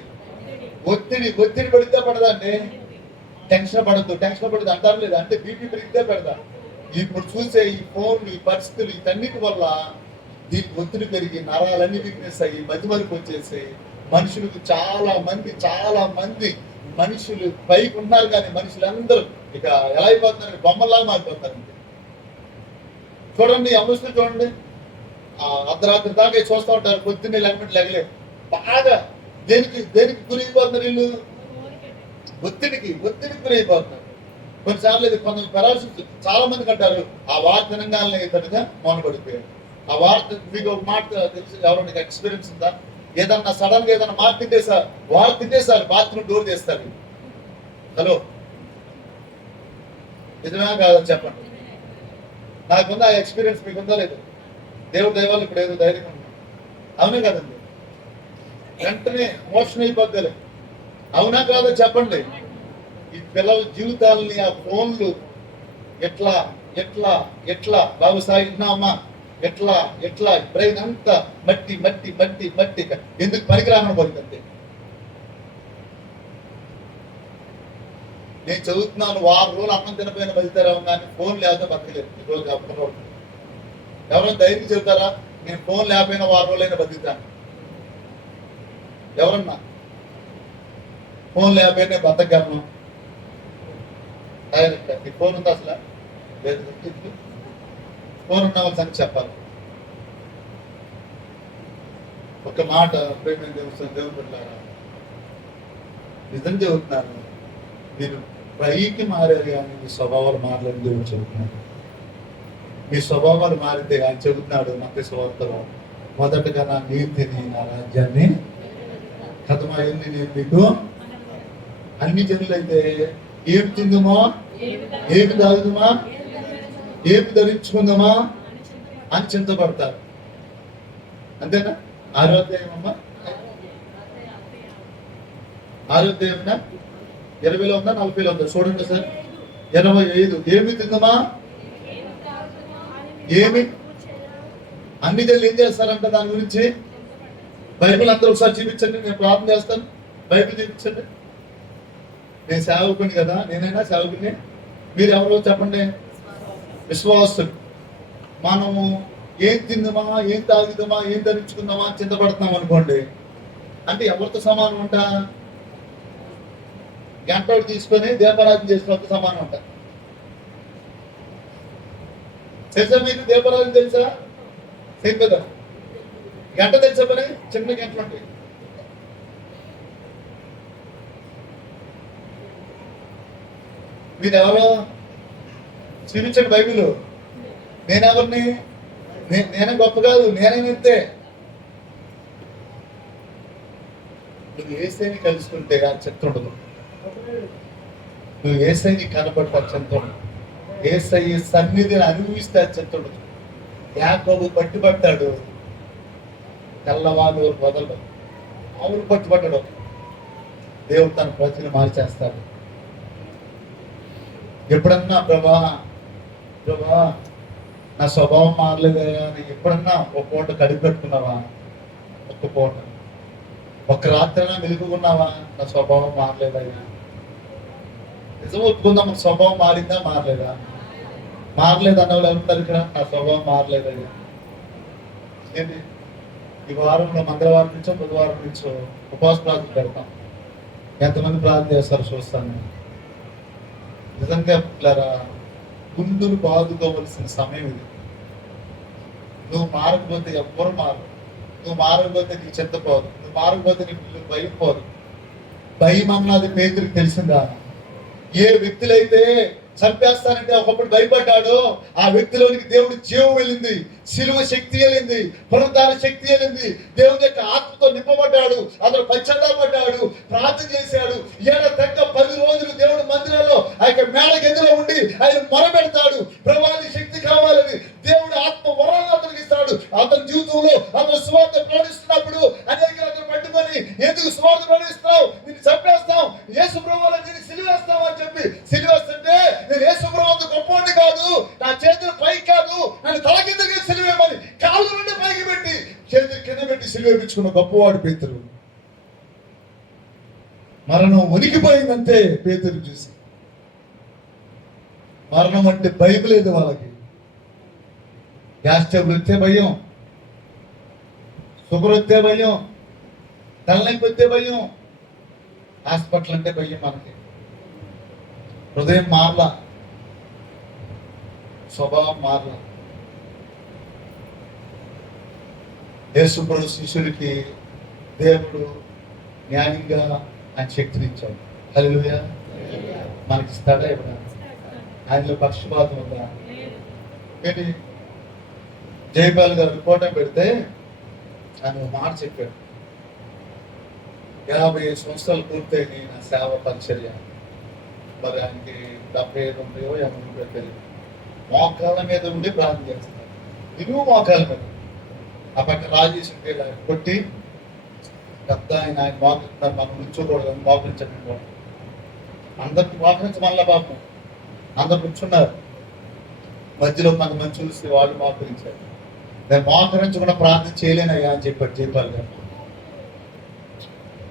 ఒత్తిడి పడితే పడదా అండి? టెన్షన్ పడద్దు అంటారు లేదా? అంటే బీపీ పెరిగితే పెడదా? ఇప్పుడు చూసే ఈ ఫోన్లు, ఈ పరిస్థితులు, వీటన్నిటి వల్ల దీనికి ఒత్తిడి పెరిగి నరాలన్నీ వీక్నెస్ అయ్యి మతిమరుపు వచ్చేసాయి. మనుషులకు చాలా మంది మనుషులు పైకి ఉన్నారు కానీ మనుషులందరూ ఇక ఎలా అయిపోతున్నారు? బొమ్మల్లాగా మారిపోతారు. చూడండి అమృతులు చూడండి, అర్ధరాత్రి దాకా చూస్తూ ఉంటారు, పొద్దున్నే లెగలేదు. బాగా దేనికి గురైపోతున్నారు వీళ్ళు? ఒత్తిడికి గురైపోతున్నారు. కొన్నిసార్లు ఇది కొంత పెరాలసిస్ చాలా మందికి అంటారు, ఆ వార్త తినంగానే ఇతరుగా మౌనపడిపోయారు. ఆ వార్త మీకు ఒక మాట తెలుసు, ఎవరికి ఎక్స్పీరియన్స్ ఉందా? ఏదన్నా సడన్ గా ఏదన్నా వారు తింటేసారు బాత్రూమ్ డోర్ చేస్తారు. హలో నిజమే కాదు చెప్పండి, నాకుందా ఆ ఎక్స్పీరియన్స్? మీకుందా లేదు? దేవుడు దైవాలు ఇప్పుడు ఏదో ధైర్యం ఉంది, అవునే కదండి? వెంటనే మోషన్ అయిపోద్ది, అవునా కాదో చెప్పండి? ఈ పిల్లల జీవితాలని ఆ ఫోన్లు ఎట్లా బాబు సాగినామా, ఎట్లా బ్రెయిన్ అంతా మట్టి ఎందుకు పనికిరామని పోయిందంటే. నేను చదువుతున్నాను, 6 రోజులు అన్నం తినపోయిన బతికారావు కానీ ఫోన్ లేకపోతే బతకలేదు. ఈరోజు ఎవరైనా ధైర్యం చెబుతారా? నేను ఫోన్ లేకపోయినా 6 రోజులైనా బతుకుతాను. ఎవరన్నా ఫోన్ లేకపోయినా బతకగలను? ఈ ఫోన్ ఉందా అసలు? ఫోన్ ఉన్న వాళ్ళ సంగతి చెప్పాలి. ఒక మాట ప్రేమ దేవుడు పెట్టారా? నిజం చెబుతున్నాను, మీరు పైకి మారారు కానీ మీ స్వభావాలు మారలేదు దేవుడు చెబుతున్నాడు. మీ స్వభావాలు మారితే ఆయన చెబుతున్నాడు మత్తయి సువార్తలో, మొదటగా నా నీతిని నా రాజ్యాన్ని కథమైంది నేను మీకు అన్ని జనులైతే ఏమి తిందుమా, ఏమి తాగుదుమా, ఏమి ధరించుకుందామా అని చింతపడతారు. అంతేనా? ఆరోగ్యమమ్మా, ఆరోగ్యమన్నా 20లో ఉందా 40లో ఉందా? చూడండి సార్, 25. ఏమి తిందామా, ఏమి అన్ని జల్లు ఏం చేస్తారంట దాని గురించి? బైబిల్ అందరూ ఒకసారి చూపించండి, నేను ప్రార్థన చేస్తాను. బైబిల్ చూపించండి. నేను సేవకుని కదా, నేనైనా సేవకుని. మీరు ఎవరో చెప్పండి? విశ్వాసులు. మనము ఏం తిందామా, ఏం తాగుదామా, ఏం ధరించుకుందామా చింతపడుతున్నాం అనుకోండి, అంటే ఎవరితో సమానం ఉంటా? గంటలు తీసుకొని దీపారాధన చేసినంత సమానం ఉంటా. తెలుసా మీకు దీపారాధన? తెలుసా? సేమ్ కదా, గంట తెలుసా? పని చిన్న గంటలు ఉంటాయి. మీరు ఎవరో చూపించండి బైబిల్. నేనెవరిని? నేనే గొప్ప కాదు, నేనేనంతే. నువ్వు ఏసైని కలుసుకుంటే ఆ చెత్త ఉండదు. నువ్వు ఏసైని కనపడితే ఆ చెత్త ఉండదు. ఏసై సన్నిధిని అనుభవిస్తే ఆ చెత్త ఉండదు. యాకోబు పట్టుబట్టాడు, తెల్లవారు వదలడు, ఆవులు పట్టుబట్టడం. దేవుడు తన ప్రజలు మార్చేస్తాడు. ఎప్పుడన్నా ప్రభా నా స్వభావం మారలేదయ్యా అని ఎప్పుడన్నా ఒక పూట కడిగి పెట్టుకున్నావా? ఒక్క పూట, ఒక్క రాత్రైనా మెలుగుకున్నావా? నా స్వభావం మారలేదయ్యా. నిజం ఒప్పుకుందాం, మన స్వభావం మారిందా మారలేదా? మారలేదు అన్న వాళ్ళు ఎవరున్నారు ఇక్కడ? నా స్వభావం మారలేదయ్యా. ఏంటి ఈ వారంలో మంగళవారం నుంచో బుధవారం నుంచో ఉపవాస ప్రార్థన పెడతాం. ఎంతమంది ప్రార్థన చేస్తారో చూస్తాను. నిజంగా పిల్లరా, గుండులు బాదుకోవలసిన సమయం ఇది. నువ్వు మారకపోతే ఎవ్వరు మారరు. నువ్వు మారకపోతే నీ చింత పోదు. నువ్వు మారకపోతే నీ పిల్లలు భయం పోదు. భయం అన్నది పేతురికి తెలిసిందా? ఏ వ్యక్తులైతే చంపేస్తానంటే ఒకప్పుడు భయపడ్డాడు, ఆ వ్యక్తిలోనికి దేవుడు జీవం వెళ్ళింది, శిలువ శక్తి వెళ్ళింది, పునరుద్ధాన శక్తి వెళ్ళింది. దేవుని యొక్క ఆత్మతో నింపబడ్డాడు. అతను పశ్చాత్తాపడ్డాడు, ప్రార్థన చేశాడు. ఈయన తగ్గ 10 రోజులు దేవుడు మందిరంలో ఆ యొక్క మేడ గదిలో ఉండి ఆయన మొరపెడతాడు, ప్రభాని శక్తి కావాలని. దేవుడు ఆత్మ వరాలను అతనికి ఇస్తాడు. అతని జీవితంలో అతను సువార్త ప్రకటిస్తున్నప్పుడు అనేక అతను పట్టుకొని, ఎందుకు సువార్త ప్రకటిస్తున్నావు? నిన్ను చంపేస్తాం, యేసు ప్రభువులో నిన్ను సిలువేస్తాం అని చెప్పి సిలువేస్తుంటే, నేను యేసు ప్రభువు అంత గొప్పవాడిని కాదు, నా చేతులు పైకి కాదు, నన్ను తల కిందకి సిలువేమని కాళ్ళు నుండి పైకి పెట్టి చేతులు కింద పెట్టి సిలువేపించుకున్న గొప్పవాడు పేతురు. మరణం ఉనికిపోయిందంతే పేతురు చూసి. మరణం అంటే భయం లేదు వాళ్ళకి. గ్యాస్ ట్రబుల్ వస్తే భయం, షుగర్ వస్తే భయం, తలనొప్పి వస్తే భయం, హాస్పిటల్ అంటే భయం. మనకి హృదయం మారలా, స్వభావం మారలా. యేసుప్రభు శిష్యుడికి దేవుడు న్యాయంగా ఆయన శక్తిని ఇచ్చాడు. హల్లెలూయా. మనకి ఇస్తాడా ఇవ్వడా? ఆయనలో పక్షపాతం ఉందా? ఏంటి జయపాల్ గారు ఫోటో పెడితే ఆయన మాట చెప్పాడు, 50 సంవత్సరాలు పూర్తయింది నా సేవ పరిచర్య. మరి ఆయనకి 75 ఉంటాయో 80 ఉంటాయో తెలియదు. మోకాళ్ళ మీద ఉండి ప్రార్థన చేస్తారు. ఇనుము మోకాళ్ళ మీద. ఆ పక్క రాజేష్ ఉంటే ఇలా కొట్టి పెద్ద ఆయన మోకరిస్తున్నారు. మనం నుంచోకూడదు, మోకరించండి. అందరికి మోకరించమల్లా పాపం. అందరు కూర్చున్నారు. మధ్యలో కొంతమంది చూసి వాళ్ళు మోకరించారు. నేను మోకరించకుండా ప్రార్థన చేయలేనయ్యా అని చెప్పాడు జయపాల్ గారు.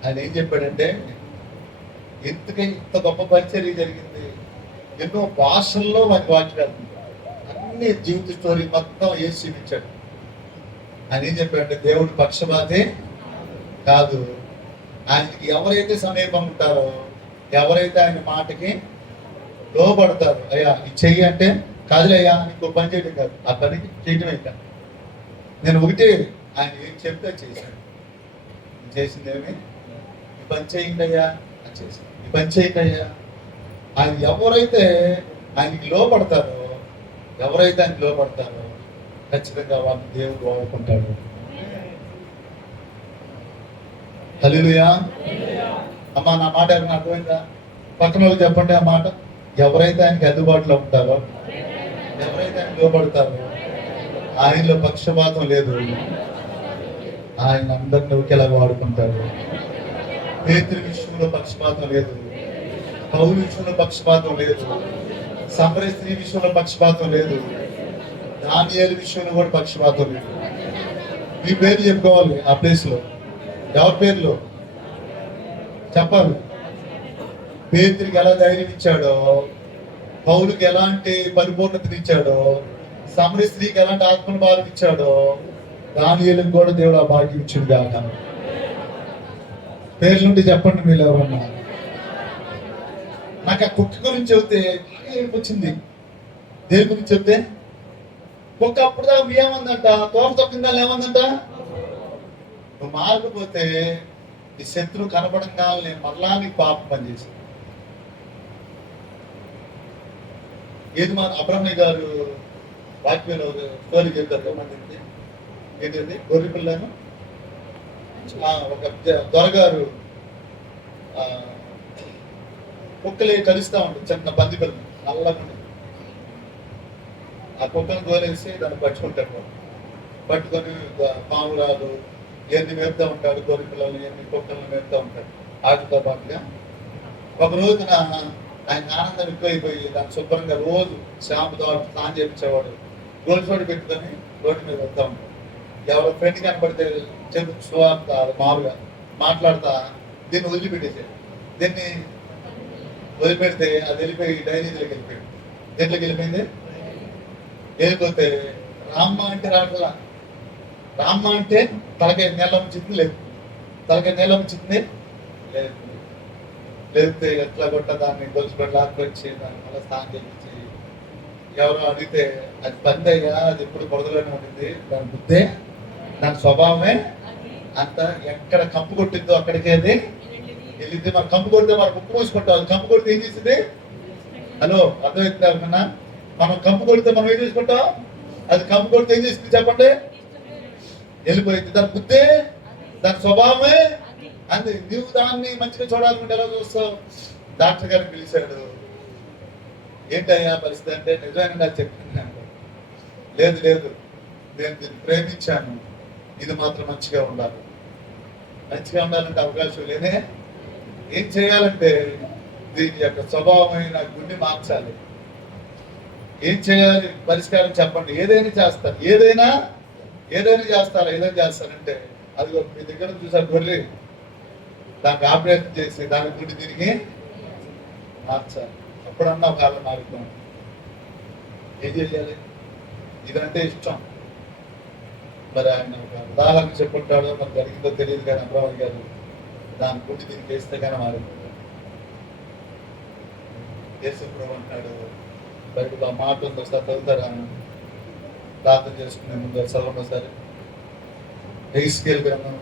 ఆయన ఏం చెప్పాడంటే, ఎందుకని ఇంత గొప్ప పరిచర్య జరిగింది, ఎన్నో భాషల్లో వారికి వాక్యాలు, అన్ని జీవిత స్టోరీ మొత్తం వేసి చూపించాడు. ఆయన ఏం చెప్పాడంటే, దేవుడు పక్షపాతే కాదు, ఆయనకి ఎవరైతే సమీపం ఉంటారో, ఎవరైతే ఆయన మాటకి లోపడతారు, అయ్యా ఇది చెయ్యి అంటే కాదులయ్యా ఇంకో పని చేయడం కాదు, ఆ పనికి చేయటమే కాదు. నేను ఒకటే, ఆయన ఏం చెప్తే చేశాను. చేసిందేమి, ఈ పని చేయండి అయ్యా అని చేశాను, ఈ పని చేయండి అయ్యా. ఆయన ఎవరైతే ఆయనకి లోపడతారో, ఎవరైతే ఆయనకి లోపడతారో ఖచ్చితంగా వాళ్ళని దేవుడు వాడుకుంటాడు. హల్లెలూయా. అమ్మా నా మాట ఎవరైనా అర్థమైందా? పక్కన వాళ్ళు చెప్పండి ఆ మాట. ఎవరైతే ఆయనకి అందుబాటులో ఉంటారో, ఎవరైతే ఆయన లోపడతారో, ఆయనలో పక్షపాతం లేదు, ఆయన అందరిని ఒకేలా వాడుకుంటాడు. పేతురు విషయంలో పక్షపాతం లేదు, పౌలు విషయంలో పక్షపాతం లేదు, సమరయ స్త్రీ విషయంలో పక్షపాతం లేదు, దానియేలు విషయంలో కూడా పక్షపాతం లేదు. మీ పేరు చెప్పుకోవాలి ఆ ప్లేస్ లో. ఎవరి పేర్లు చెప్పాలి. పేతురికి ఎలా ధైర్యం ఇచ్చాడో, పౌలుకి ఎలాంటి పరిపూర్ణతని ఇచ్చాడో, సమరయ స్త్రీకి ఎలాంటి ఆత్మను భారం ఇచ్చాడో, దానియేలుకి కూడా దేవుడు ఆ భాగ్యం ఇచ్చాడు కాక. పేర్ల నుండి చెప్పండి మీరు ఎవరన్నా. నాకు ఆ కుక్క గురించి చెబితే వచ్చింది. దేని గురించి చెప్తే, కుక్క అప్పుడు దాకా ఏమందంట, తోట తొక్కిందా ఏమందంట, నువ్వు మారకపోతే నీ శత్రువు కనపడంగా నేను మరలా నీకు పాపం పనిచేసి. ఏది మా అబ్రహ్మయ్య గారు వాక్యంలో స్టోరీ చెప్తారు ఏమంటే, ఏంటంటే గొర్రె పిల్లను ఒక దొరగారు కుక్కలే కలుస్తూ ఉంటుంది, చిన్న బంది పిల్లలు నల్లగా ఉంటుంది. ఆ కుక్కను గోలేసి దాన్ని పట్టుకుంటాడు. పట్టుకొని పావురాలు ఎన్ని మేపుతూ ఉంటాడు, గొర్రె పిల్లలు ఎన్ని కుక్కలను మేపుతూ ఉంటాడు. వాటితో పాటుగా ఒక రోజున ఆయన ఆనందం ఎక్కువైపోయి దాన్ని శుభ్రంగా రోజు షాంపుతో స్నానం చేయించేవాడు. గోల్ చోటు పెట్టుకొని రోడ్డు మీద వెళ్తా ఉంటాం. ఎవరో ఫ్రెండ్ కనపడితే చెప్పు సువార్త మామూలుగా మాట్లాడతా దీన్ని వదిలిపెట్టేసాడు. దీన్ని వదిలిపెడితే అది వెళ్ళిపోయి డైరీలోకి వెళ్ళిపోయాడు. దేంట్లోకి వెళ్ళిపోయింది? వెళ్ళిపోతే రామ్మ అంటే రావట్లా. రామ్మ అంటే తలకాయ నేల ఉంచింది లేదు, తలకాయ నేల ఉంచింది లేదు. లేకపోతే ఎట్లా కొట్ట దాన్ని గొలుసుబడి లాక్కొచ్చి దాన్ని మళ్ళీ స్నానం చేయించి ఎవరో అడిగితే అది బంద్ అయ్యా, అది ఎప్పుడు కొడదలోనే ఉండింది, దాని బుద్ధే దాని స్వభావమే అంత. ఎక్కడ కంపు కొట్టిందో అక్కడికి అది వెళ్ళింది. మనం కంపు కొడితే మనం ఉప్పు మూసుకుంటాం, అది కంపు కొడితే ఏం చేసింది? హలో, అర్థమవుతుందా? కన్నా మనం కంపు కొడితే మనం ఏం చేసుకుంటాం? అది కంపు కొడితే ఏం చేసింది చెప్పండి? వెళ్ళిపోయింది. దాని బుద్ధే దాని స్వభావమే అంది. నువ్వు దాన్ని మంచిగా చూడాలనుకుంటే ఎలా చూస్తావు? డాక్టర్ గారిని పిలిచాడు. ఏంటయ్యా పరిస్థితి అంటే, నిజంగా నాకు చెప్తున్నాను, లేదు లేదు నేను దీన్ని ప్రేమించాను, ఇది మాత్రం మంచిగా ఉండాలి. మంచిగా ఉండాలంటే అవకాశం లేనే. ఏం చేయాలంటే దీని యొక్క స్వభావమైన గుండె మార్చాలి. ఏం చేయాలి? పరిష్కారం చెప్పండి. ఏదైనా చేస్తారు, ఏదైనా చేస్తారు. ఏదైనా చేస్తారంటే అది మీ దగ్గర చూసారు గొర్రె, దానికి ఆపరేషన్ చేసి దాని గుండె తిరిగి మార్చాలి. అప్పుడన్నా ఒక కాలం మారుతాం. ఏం చేయాలి? ఇదంటే ఇష్టం. మరి ఆయన ఒక ఉదాహరణ చెప్పుకుంటాడో మరి జరిగిందో తెలియదు కానీ అమరావతి గారు దాని గుండె దీనికి వేస్తే కానీ మారిపోతాడు. యేసుప్రభు అంటాడు, బయటలో మాట ఉంది, ఒకసారి చదువుతారా? ప్రార్థన చేసుకునే ముందు చదవండి ఒకసారి. తీసుకెళ్ళానమ్మా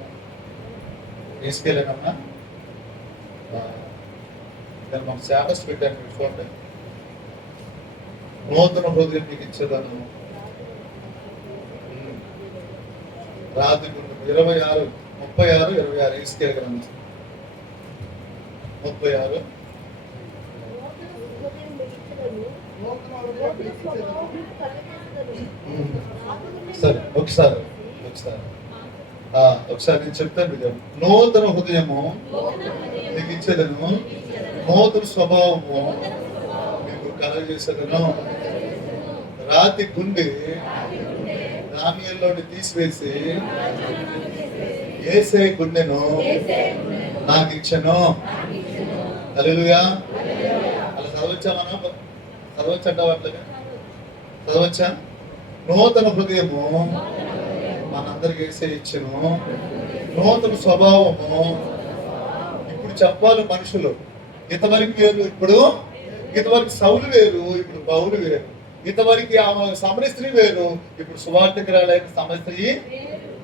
దాన్ని మాకు శాపస్ పెట్టాను. చూసుకోండి. నూతన హృదయం మీకు ఇచ్చేదాను. రాత్రి 26, 36, 26 తీసుకెళ్ళగలను. 36 సరే ఒకసారి నేను చెప్తాను. మీరు నూతన హృదయము మీకు ఇచ్చేదను, నూతన స్వభావము మీకు కలగజేసేదను. రాతి గుండె దానియేలులోని తీసివేసి యేసే గుండెను నాకు ఇచ్చెను. హల్లెలూయా. అలా చదవచ్చా? మనం చదవచ్చంటావా? అట్లాగా చదవచ్చా? నూతన హృదయము మనందరికి యేసే ఇచ్చెను, నూతన స్వభావము. ఇప్పుడు చెప్పాలి మనుషులు, ఇంతవరకు వేరు, ఇప్పుడు ఇంతవరకు సౌలు వేరు, ఇప్పుడు పౌలు వేరు. ఇంతవరకు ఆమె సమర స్త్రీ వేరు, ఇప్పుడు సువార్తికురాలైన సమర స్త్రీ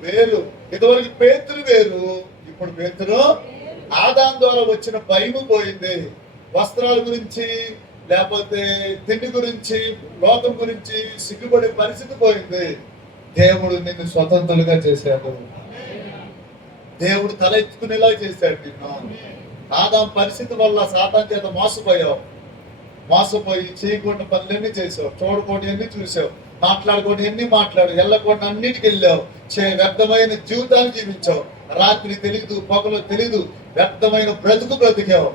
వేరు. ఇంతవరకు పేతురు వేరు, ఇప్పుడు పేతురు. ఆదాం ద్వారా వచ్చిన భయము పోయింది. వస్త్రాల గురించి లేకపోతే తిండి గురించి లోకం గురించి సిగ్గుపడే పరిస్థితి పోయింది. దేవుడు నిన్ను స్వతంత్రులుగా చేశాడు. దేవుడు తల ఎత్తుకునేలా చేశాడు నిన్ను. ఆదాం పరిస్థితి వల్ల సాతాను చేత మోసపోయి చేయకుండా పనులన్నీ చేసావు, చూడకూడదు అన్ని చూసావు, మాట్లాడకూడదు ఎన్ని మాట్లాడు, వెళ్ళకూడదు అన్నిటికి వెళ్ళావు. వ్యర్థమైన జీవితాన్ని జీవించావు. రాత్రి తెలీదు, పగలు తెలీదు, వ్యర్థమైన బ్రతికావు.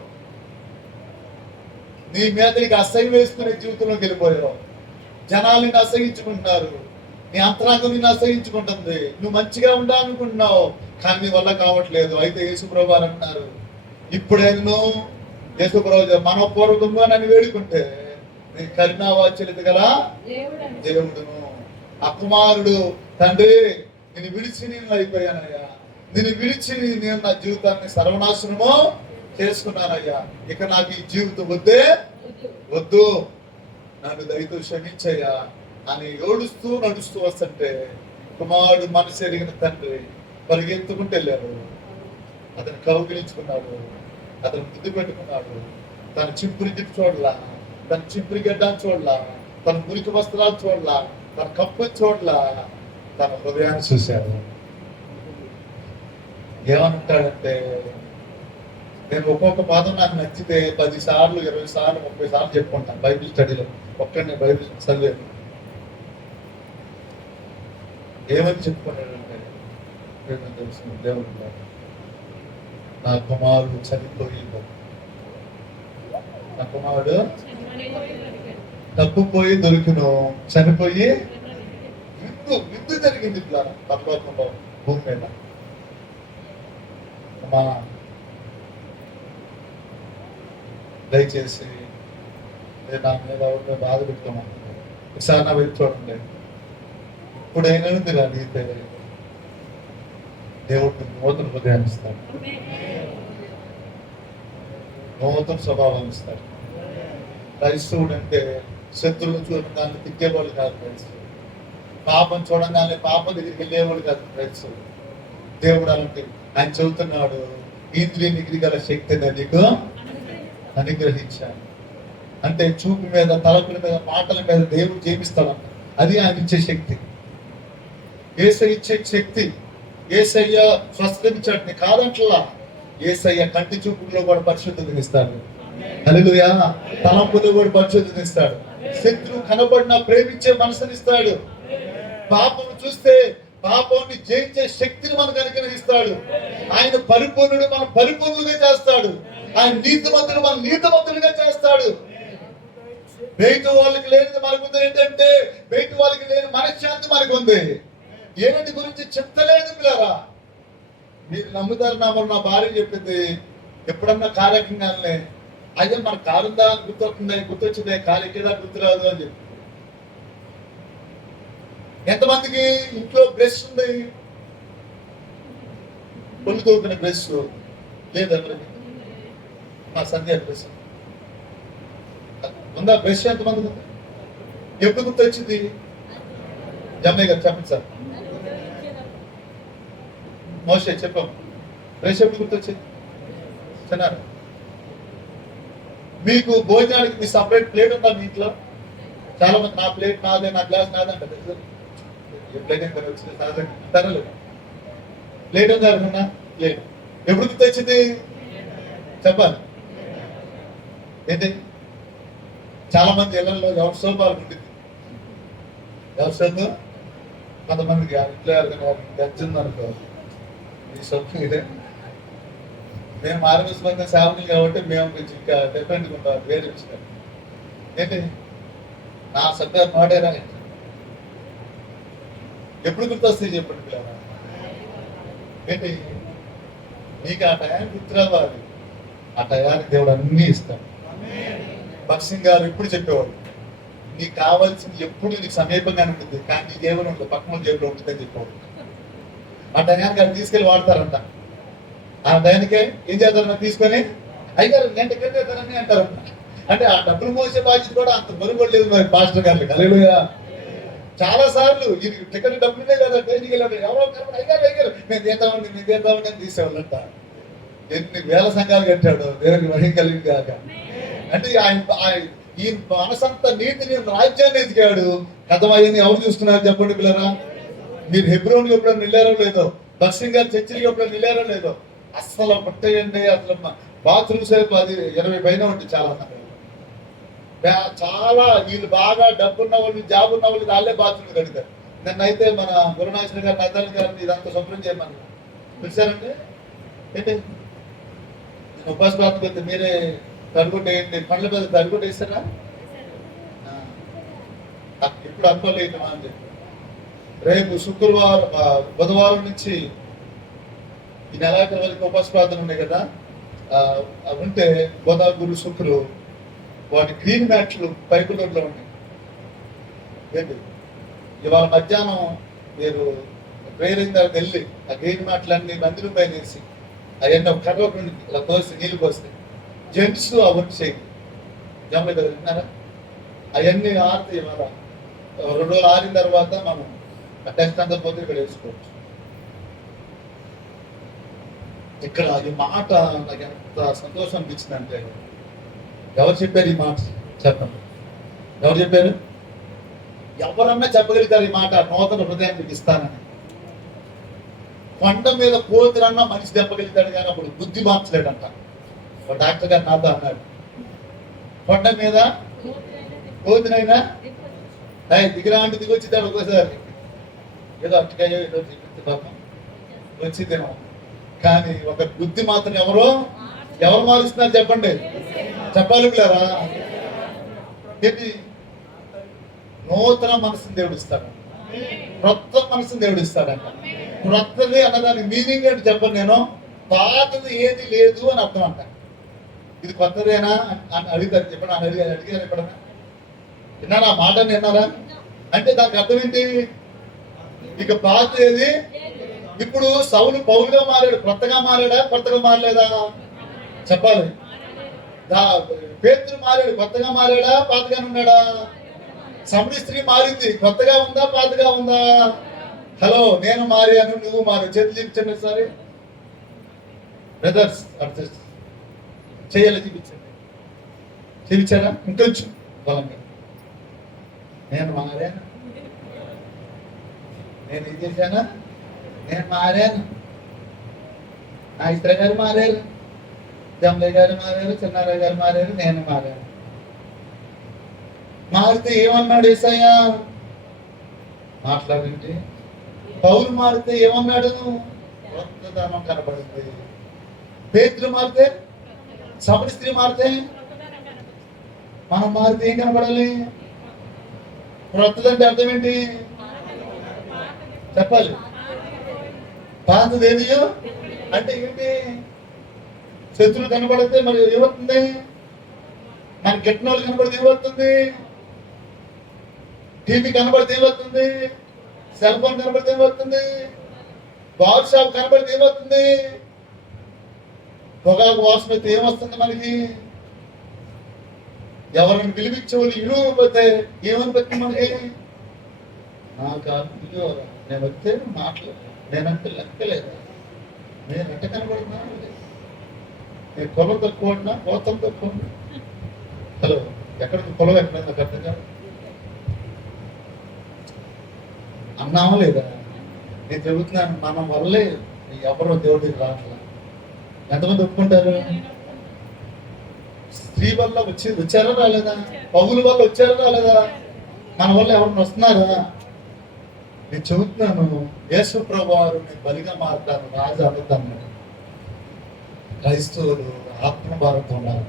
నీ మీద నీకు అసహ్యం వేసుకునే జీవితంలోకి వెళ్ళిపోయావు. జనాలు నిన్ను అసహించుకుంటున్నారు, నీ అంతరాంగం నిన్ను అసహించుకుంటుంది. నువ్వు మంచిగా ఉండాలనుకుంటున్నావు కానీ నీ వల్ల కావట్లేదు. అయితే యేసుప్రభు వారు అంటున్నారు, ఇప్పుడేను యేసుప్రభు మనపూర్వకంగా నన్ను వేడుకుంటే నీ కరుణావాత్సల్యత గల దేవుడును. అకుమారుడు తండ్రి నిన్ను విడిచి నేను అయిపోయానయ్యా, నిన్ను విడిచి నేను నా జీవితాన్ని సర్వనాశనము చేసుకున్నానయ్యా, ఇక నాకు ఈ జీవితం వద్దు, నన్ను దయతో క్షమించయ్యా అని ఏడుస్తూ నడుస్తూ వస్తుంటే కుమారుడు మనసు ఎరిగిన తండ్రి పరిగెత్తుకుంటూ వెళ్ళాడు. అతను కౌగిలించుకున్నాడు, అతను ముద్దు పెట్టుకున్నాడు. తన చింపురి జిట్టు చూడలా, తన చింపురి గడ్డాన్ని చూడలా, తన మురికి వస్త్రాలు చూడలా, తన కప్పు చూడలా, తన హృదయాన్ని చూశాడు. ఏమంటాడంటే, నేను ఒక్కొక్క పాదం నాకు నచ్చితే 10 సార్లు 20 సార్లు 30 సార్లు చెప్పుకుంటాను బైబిల్ స్టడీలో. ఒక్కడిని బైబిల్ చదివాను. ఏమని చెప్పుకున్నాడంటే, తెలుసు దేవుడు నా కుమారుడు చనిపోయింది, నా కుమారుడు తప్పుపోయి దొరికిను, చనిపోయి విందు జరిగింది ఇట్లా పరలోకంలో భూమి మీద. మా దయచేసి నేను నా మీద ఎవరిని బాధ పెట్టుకున్నాను. ఒకసారి నా వైపు చూడండి. ఇప్పుడైనా మీరు అడిగితే దేవుడు నూతన హృదయాన్ని ఇస్తాడు, నూతన స్వభావాన్ని ఇస్తాడు. క్రైస్తవుడు అంటే శత్రువులు చూడగానే తిట్టేవాళ్ళు కాదు క్రైస్తవుడు. పాపం చూడగానే పాపం దగ్గరికి వెళ్ళేవాళ్ళు కాదు క్రైస్తవుడు. దేవుడు అలాంటి ఆయన చెబుతున్నాడు, ఇంద్రియ నిగ్రహి గల శక్తిని నీకు అనుగ్రహించాను. అంటే చూపు మీద, తలపుల మీద, మాటల మీద దేవుడు జీవిస్తాడంట. అది ఆయన ఇచ్చే శక్తి, యేసయ్య ఇచ్చే శక్తి. యేసయ్య స్వస్థించాడు కాదంట్లా. యేసయ్య కంటి చూపుల్లో కూడా పరిశుద్ధతనిస్తాడు. హల్లెలూయా. తలంపులో కూడా పరిశుద్ధతనిస్తాడు. శత్రువు కనబడినా ప్రేమించే మనసునిస్తాడు. పాపం చూస్తే పాపాన్ని జయించే శక్తిని మనకు అనుగ్రహిస్తాడు. ఆయన పరిపూర్ణుడు, మనం పరిపూర్ణులుగా చేస్తాడు. ఆయన నీతిమంతుడు, మనం నీతిమంతులుగా చేస్తాడు. బయట వాళ్ళకి లేనిది మనకుంది ఏంటంటే, బయట వాళ్ళకి లేని మనశ్శాంతి మనకుంది. ఏనాటి గురించి చెప్తలేదు పిల్లరా. మీరు నమ్ముతారు నా నా భార్య చెప్పింది, ఎప్పుడన్నా కార్యక్రమాలనే అయ్యా మన కారుందా గుర్తొస్తుందా, గుర్తొచ్చిందే, కారు ఎక్కేదా గుర్తురాదు అని చెప్పి. ఎంతమందికి ఇంట్లో బ్రష్ ఉంది, పొల్లు తోకునే బ్రష్ లేదా? మా సంధ్య బ్రష్ ఉందా? బ్రష్ ఎంతమందికి ఉంది? ఎప్పుడు గుర్తొచ్చింది? జమ్మయ్య గారు చెప్పండి సార్. మోషే చెప్పాం, బ్రష్ ఎప్పుడు గుర్తొచ్చింది? తిన్నారు. మీకు భోజనానికి మీ సపరేట్ ప్లేట్ ఉందా మీ ఇంట్లో? చాలా మంది నా ప్లేట్ నాదే, నా గ్లాస్ నాదే అంటారు. ప్లేట్ అంటారా లేదు? ప్లేట్ ఉందా? అనుకున్నా ప్లేట్ ఎప్పుడు గుర్తొచ్చింది చెప్పాలి. ఏంటి? చాలా మంది ఇళ్లలో ఎవరి సోపు వాళ్ళకి ఉంటుంది. ఎవరి సోపు కొంతమందికి ఇంట్లో ఎవరికైనా గచ్చింది అనుకో, ఈ సోపు ఇదే. మేము ఆరోగ్య సేవకులు కాబట్టి మేము కొంచెం ఇంకా డిఫరెంట్గా ఉంటాం, వేరే విషయం. ఏంటి? నా సబ్జెక్ట్ మాటేరా. ఎప్పుడు గుర్తొస్తాయి చెప్పండి పిల్లలు? ఏంటి? నీకు ఆ టయానికి గుర్తు రావాలి. ఆ టయానికి దేవుడు అన్నీ ఇస్తాడు. భక్త్ సింగ్ గారు ఎప్పుడు చెప్పేవాడు, నీకు కావాల్సింది ఎప్పుడు నీకు సమీపంగానే ఉంటుంది, కానీ నీ జేబులో ఉంటుంది, పక్కన జేబులో ఉంటుంది అని చెప్పేవాడు. ఆ టయానికి అది తీసుకెళ్ళి వాడతారంట. ఆ టయానికే ఏం చేస్తారన్నా తీసుకొని, అయ్యారు నేను టికెట్ చేస్తారని అంటారంట. అంటే ఆ డబ్బులు మోసే బాధ్యత కూడా అంత బరువు లేదు మరి పాస్టర్ గారికి. హల్లెలూయా. చాలా సార్లు ఈ టికెట్ డబ్బులే కదా ట్రైన్కి వెళ్ళాడు, ఎవరో అయ్యారు మేము తీద్దామండి అని తీసేవాళ్ళంట. ఎన్ని వేల సంఘాలు కట్టాడు, దేవునికి మహిమ కలిగి కాక. అంటే ఈ మనసంతా నీతిని, రాజ్యాన్ని ఎదిగాడు. కథమయ్యింది. ఎవరు చూస్తున్నారు చెప్పండి పిల్లరా? మీరు హెబ్రోన్కి ఎప్పుడైనా వెళ్ళారో లేదో, భక్త్ సింగ్ గారు చర్చికి ఎప్పుడైనా వెళ్ళారో లేదో, అస్సలు పట్టేయండి. అసలు బాత్రూమ్ సేపు అది 20 పైన ఉంటుంది. చాలా వీళ్ళు బాగా డబ్బున్న వాళ్ళు, జాబ్ ఉన్న వాళ్ళు వాళ్ళే బాత్రూమ్ కడతారు. నన్నైతే మన గురునాథన్ గారు, నద్దల్ గారిని ఇదంతా శుభ్రం చేయమని పిలిచారండి. ఏంటి ఉపాస ప్రాప్తి మీరే తడుగుంటేయండి, పండ్ల మీద తడుగుంటే ఇస్తారా? ఇప్పుడు అనుకోలేదు అని చెప్పి. రేపు శుక్రవారం, బుధవారం నుంచి ఈ నెలాఖరు వరకు ఉపాస ప్రార్థన ఉన్నాయి కదా, అవి ఉంటే బుధ, గురు, శుక్రు వాటి గ్రీన్ మ్యాట్లు పైపు రోడ్లో ఉన్నాయి. ఏంటి ఇవాళ మధ్యాహ్నం మీరు ప్రేరింగ్ దగ్గరికి వెళ్ళి ఆ గ్రీన్ మ్యాట్లన్నీ మందిరం పైన వేసి అవన్నీ ఒక కర్ర ఇలా తోసి నీళ్ళు పోస్తే జెంట్స్ అవన్నీ చేయి జమ్మ దగ్గర విన్నారా? అవన్నీ ఆరితే ఇవాళ 2 రోజులు ఆరిన తర్వాత మనం ఆ టెస్ట్ అంతా పోతే ఇక్కడ వేసుకోవచ్చు. ఇక్కడ అది మాట నాకు ఎంత సంతోషం అనిపించిందంటే, ఎవరు చెప్పారు ఈ మాట చెప్పండి? ఎవరు చెప్పారు? ఎవరన్నా చెప్పగలుగుతారు ఈ మాట, నూతన హృదయాన్ని మీకు ఇస్తానని. కొండ మీద కోతిరన్నా మనిషి చెప్పగలుగుతాడు, కానీ అప్పుడు బుద్ధి మార్చలేడంట. ఒక డాక్టర్ గారు నాతో అన్నాడు, కొండ మీద కోతినైనా దిగిరాంటి దిగొచ్చిద్దాడు ఒక్కోసారి, ఏదో అట్టకాయో ఏదో వచ్చిందేమో, కానీ ఒక బుద్ధి మాత్రం ఎవరు మారుస్తున్నారు చెప్పండి? చెప్పాలి పిల్లరా? ఏంటి? నూతన మనసుని దేవుడు ఇస్తాడు. క్రొత్త మనసుని దేవుడు ఇస్తాడంట. క్రొత్తది అన్నదానికి మీనింగ్ ఏంటి చెప్పను నేను. పాతది ఏది లేదు అని అర్థం అంట. ఇది కొత్తదేనా అని అడుగుతారు. చెప్పండి, అడిగారు ఎప్పుడన్నా? విన్నారా ఆ మాట? విన్నారా? అంటే దానికి అర్థం ఏంటి? ఇక పాత ఏది. ఇప్పుడు సౌలు పౌలుగా మారాడు, కొత్తగా మారాడా, కొత్తగా మారలేదా? చెప్పాలి. పేతురు మారాడు, కొత్తగా మారాడా, పాతగానే ఉన్నాడా? సమరి స్త్రీ మారింది, కొత్తగా ఉందా, పాతగా ఉందా? హలో, నేను మారాను, నువ్వు మారు. చేతులు చూపించండి ఒకసారి బ్రదర్స్. చేయాలి, చూపించండి. చూపించారా? ఇంకొంచెం బలంగా. నేను మారాను, నేను ఏం చేశానా? నేను మారాను. నా ఇస్త్రీ గారు మారారు, జమలయ్య గారు మారారు, చిన్నారావు గారు మారారు, నేను మారాను. మారితే ఏమన్నాడు యేసయ్య? మాట్లాడండి. పౌలు మారితే ఏమన్నాడు? కొత్తదనం కనబడింది. పేతురు మారితే, సమరి స్త్రీ మారితే, మనం మారితే ఏం కనబడాలి? క్రొత్తదంటే అర్థం ఏంటి చెప్పాలి? పాతదేదియో అంటే ఏంటి? శత్రువులు కనబడితే మరి ఏమవుతుంది? మన కెట్టిన వాళ్ళు కనబడితే ఏమవుతుంది? టీవీ కనబడితే ఏమవుతుంది? సెల్ ఫోన్ కనబడితే ఏమవుతుంది? బార్ షాప్ కనబడితే ఏమవుతుంది? పొగాకు వాసన అయితే ఏమొస్తుంది మనకి? ఎవరిని పిలిపించే వాళ్ళు ఇవ్వకపోతే ఏమనిపిస్తుంది మనకి? నాకు ఇల్లు నేను వస్తే మాట్లాడు, నేనంటే లెక్కలేదు, నేనంటే కనబడుతున్నా, నేను పొలం తక్కువ ఉన్నా, కోతం తక్కువ ఉన్నా. హలో, ఎక్కడికి పొలం ఎక్కడైనా కరెక్ట్గా అన్నామా లేదా? నేను చెబుతున్నాను, మనం వల్లే ఎవరో దేవుడికి రావట్లా. ఎంతమంది ఒప్పుకుంటారు? స్త్రీ వల్ల వచ్చారా రాలేదా? పౌలు వల్ల వచ్చారా రాలేదా? మన వల్ల ఎవరిని వస్తున్నారా? నేను చెబుతున్నాను, యేసు ప్రభువారు నేను బలిగా మారుతాను, రాజు అవుతాను. క్రైస్తవులు ఆత్మభారంతో ఉన్నారు.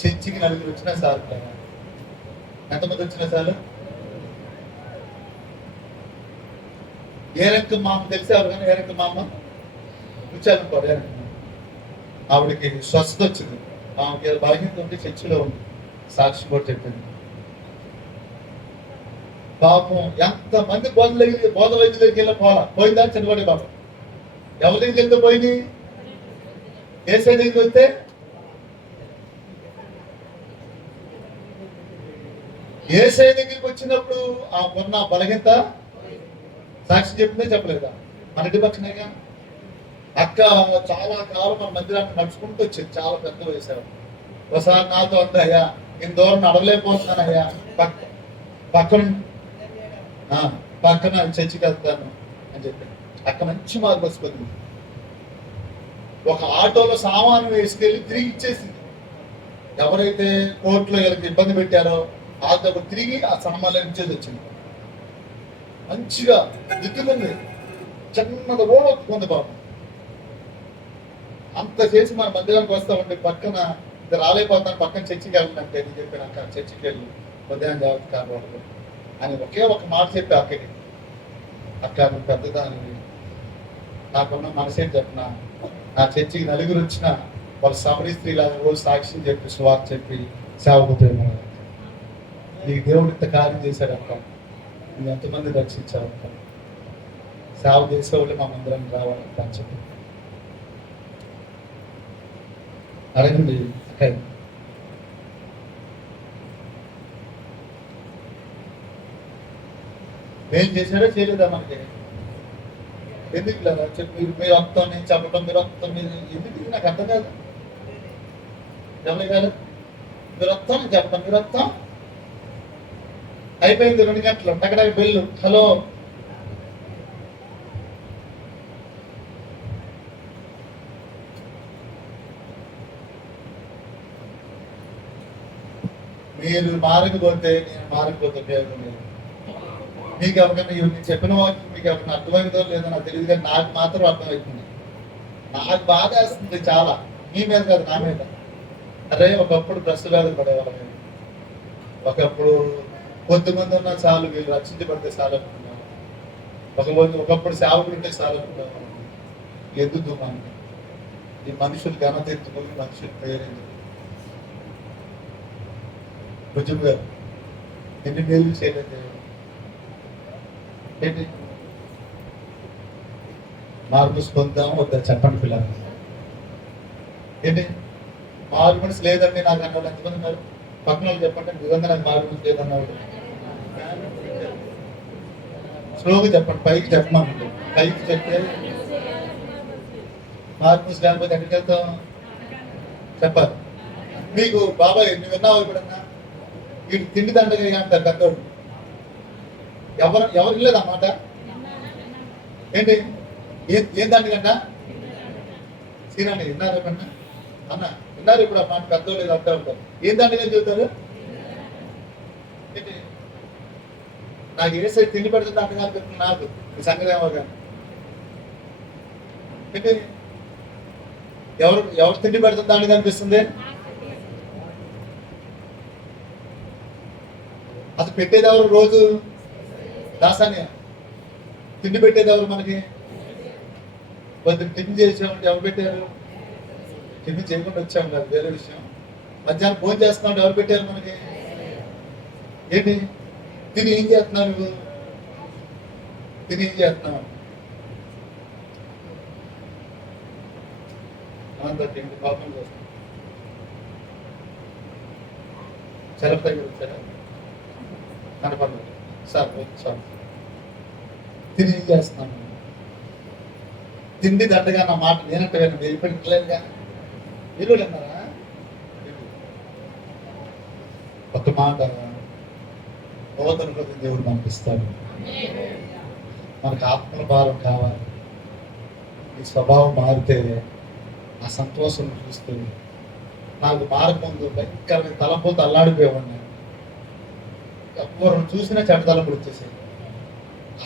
చర్చికి నలుగురు వచ్చినా సార్, ఎంతమంది వచ్చినా సార్? ఏ రంగం మామ తెలిసి ఎవరికైనా? ఏ రంగం మామ కూర్చోాలనుకోరు. ఏ రంగం ఆవిడకి స్వస్థత వచ్చింది, ఆమెకి బలహీనత ఉంటే చర్చిలో ఉంది, సాక్షి కూడా చెప్పింది. పాపం ఎంతమంది బోధ వైద్యుల దగ్గరికి వెళ్ళి పోయిందా? చిన్నవాడి పాపం ఎవరి దగ్గరికి వెళ్తే పోయింది? ఏసై దగ్గరికి వెళ్తే ఏసై దగ్గరికి వచ్చినప్పుడు ఆ ఉన్న బలహీనత సాక్షి చెప్పిందే చెప్పలేదా? మనటి పక్షనేగా. అక్క చాలా కాలం మన మందిరాన్ని నడుచుకుంటూ వచ్చింది, చాలా పెద్ద వయసు. ఒకసారి నాతో అంది, అయ్యా నేను దూరం నడవలేకపోతున్నానయ్యా, పక్కన చర్చికి వెళ్తాను అని చెప్పాను. అక్క మంచి మార్పు వస్తుంది. ఒక ఆటోలో సామాను వేసుకెళ్ళి తిరిగి ఇచ్చేసింది. ఎవరైతే కోర్టులో వీళ్ళకి ఇబ్బంది పెట్టారో వాళ్ళతో తిరిగి ఆ సామాన్లు ఇచ్చేది వచ్చింది. మంచిగా దిద్దుకుంది, చిన్నది కూడా ఒప్పుకుంది బాబు. అంత చేసి మన మందిరానికి వస్తా ఉంటే పక్కన రాలేకపోతాను, పక్కన చర్చికి వెళ్ళాలంటే నేను చెప్పాను, అక్క చర్చికి వెళ్ళి ఉదయం జాగ్రత్త కావాలి అని ఒకే ఒక మాట చెప్పి అక్కకి, అక్క నువ్వు పెద్దదాని, నాకున్న మనసేం చెప్పిన, నా చర్చికి నలుగురు వచ్చిన వాళ్ళు సమరీ స్త్రీలాగా రోజు సాక్షి చెప్పి స్వార్థ చెప్పి సేవకుపోయిన నీకు దేవుడు ఇంత కార్యం చేశాడు అక్క, నువ్వు ఎంతమంది రక్షించావు అక్క, సేవ చేసేవాళ్ళు మా మందిరానికి రావాలంట అని చెప్పి అడగండి అక్క. ఏం చేశాడో చేయలేదా మనకి? ఎందుకు లేదా చెప్పి మీరు వస్తాం, నేను చెప్పడం మీరు వస్తాం, మీరు ఎందుకు నాకు అర్థం కాదు. ఎవరి కాదు మీరు వస్తాం, నేను చెప్పడం మీరు వస్తాం. అయిపోయింది 2 గంటలు, అక్కడ బెల్లు. హలో, మీరు మారకపోతే నేను మారకపోతే ఉపయోగం లేదు. మీకు ఎవరికైనా నేను చెప్పిన వాటికి మీకు ఎవరికైనా అర్థమవుతుందో లేదో నాకు తెలియదు, కానీ నాకు మాత్రం అర్థమవుతుంది. నాకు బాధ వేస్తుంది చాలా, మీ మీద కాదు నా మీద. అరే ఒకప్పుడు బ్రష్ వ్యాధులు పడేవాళ్ళం, ఒకప్పుడు కొద్దిమంది ఉన్నా చాలు, వీళ్ళు రక్షించబడితే చాలు అనుకున్నాం. ఒకప్పుడు సేవకులు ఉంటే చాలు అనుకున్నాం. ఎందుకు మనకి ఈ మనుషులు ఘనత ఎందుకు, ఈ మనుషులు పేరెందుకు? భుజం గారు ఎన్ని మేలు చేయలేదు ఏంటి? మార్పు పొందాము వద్దా చెప్పండి పిల్లలు. ఏంటి మారు మనసు లేదండి నాకు అన్నాడు. ఎంతమంది ఉన్నారు? పక్కన వాళ్ళు చెప్పండి, నిజంగా నాకు మారు మనసు లేదన్నాడు. స్లోగా చెప్పండి, పైకి చెప్పమని. పైకి చెప్తే మారు మనసు లేకపోతే ఎక్కడికి వెళ్తాం చెప్పాలి. మీకు బాబాయ్ నువ్వు విన్నావు ఎప్పుడన్నా? వీడు తిండి దండగా అంటారు పెద్దోడు. ఎవరు లేదు అన్నమాట. ఏంటి ఏం దండగంట? సీనాన్ని విన్నారు ఎప్పుడన్నా? అన్న విన్నారు ఇప్పుడు ఆ మాట? పెద్దోళ్ళు లేదు అంటూ ఉంటారు. ఏం దండగా చెబుతారు? ఏంటి నాకు ఏసై తిండి పెడుతుంది అంటగా అనిపిస్తుంది నాకు. ఈ సంగతి ఏమో కానీ ఏంటి ఎవరు తిండి పెడుతుంది అంటగా అనిపిస్తుంది? అసలు పెట్టేది ఎవరు? రోజు దాసాన్ని తిండి పెట్టేది ఎవరు మనకి? కొద్దిగా టిఫిన్ చేసామంటే ఎవరు పెట్టారు? టిఫిన్ చేయకుండా వచ్చాము కాదు, వేరే విషయం. మధ్యాహ్నం భోజనం చేస్తున్నావు, ఎవరు పెట్టారు మనకి? ఏంటి తిని ఏం చేస్తున్నావు నువ్వు? తిని ఏం చేస్తున్నావు? తిండి పాపం చేస్తాం. సెలవు వచ్చారా? కనపడలేదు సార్. తిని ఏం చేస్తున్నాను? తిండి దండగా నా మాట నేనంటే మీరు పెట్టలేదుగా. మీరు అన్నారా? ఒక మాట నూతన హృదయం దేవుడు పంపిస్తాడు. మనకు ఆత్మల భారం కావాలి. ఈ స్వభావం మారితే ఆ సంతోషం చూస్తూ నాకు మారకముందు భయంకరమైన తలంపులతో అల్లాడిపోయేవాడిని. ఎవరు చూసినా చెడ్డ తలంపులు వచ్చేసాయి.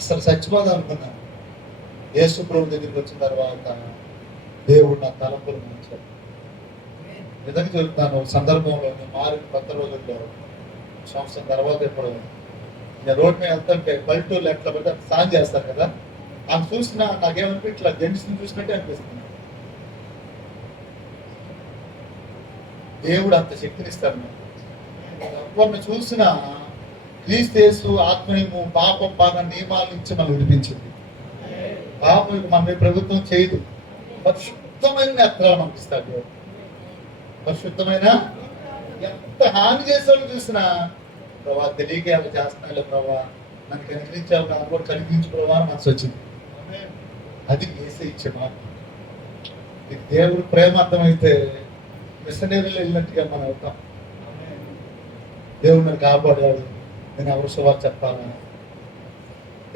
అసలు చచ్చిపోదాం అనుకున్నాను. యేసు ప్రభు దగ్గరికి వచ్చిన తర్వాత దేవుడు నా తలంపులు మార్చాడు. నిజంగా చెప్తాను. సందర్భంలో నేను మారిన కొత్త రోజుల్లో సంవత్సరం తర్వాత ఇప్పుడు నేను రోడ్ మీద వెళ్తుంటే పల్లెటూరులో ఎట్లా పడితే స్నానం చేస్తారు కదా, ఆమె చూసినా నాకేమనిపి ఇట్లా జెంట్స్ని చూసినట్టే అనిపిస్తుంది. దేవుడు అంత శక్తినిస్తాడు. ఎవరిని చూసినా క్రీస్తు ఆత్మీయము పాపం బాగా నియమాల నుంచి మనం విడిపించింది. పాపం మన ప్రభుత్వం చేయదు. పరిశుద్ధమైన నేత్రాలు మనకి ఇస్తాడు. పరిశుద్ధమైన ఎంత హాని చేసేవాళ్ళు చూసినా ప్రభా తెలియక అలా చేస్తున్నాయి ప్రభా నన్ను కనికరించావు, నాకు కూడా కనిపించు ప్రభా అని మనసు వచ్చింది. అది వేసే ఇచ్చే మాట. దేవుడు ప్రేమ అర్థమైతే మిషనరీలో వెళ్ళినట్టుగా మనం అవుతాం. దేవుడు నన్ను కాపాడాడు, నేను ఎవరు సువార్త చెప్పాలా?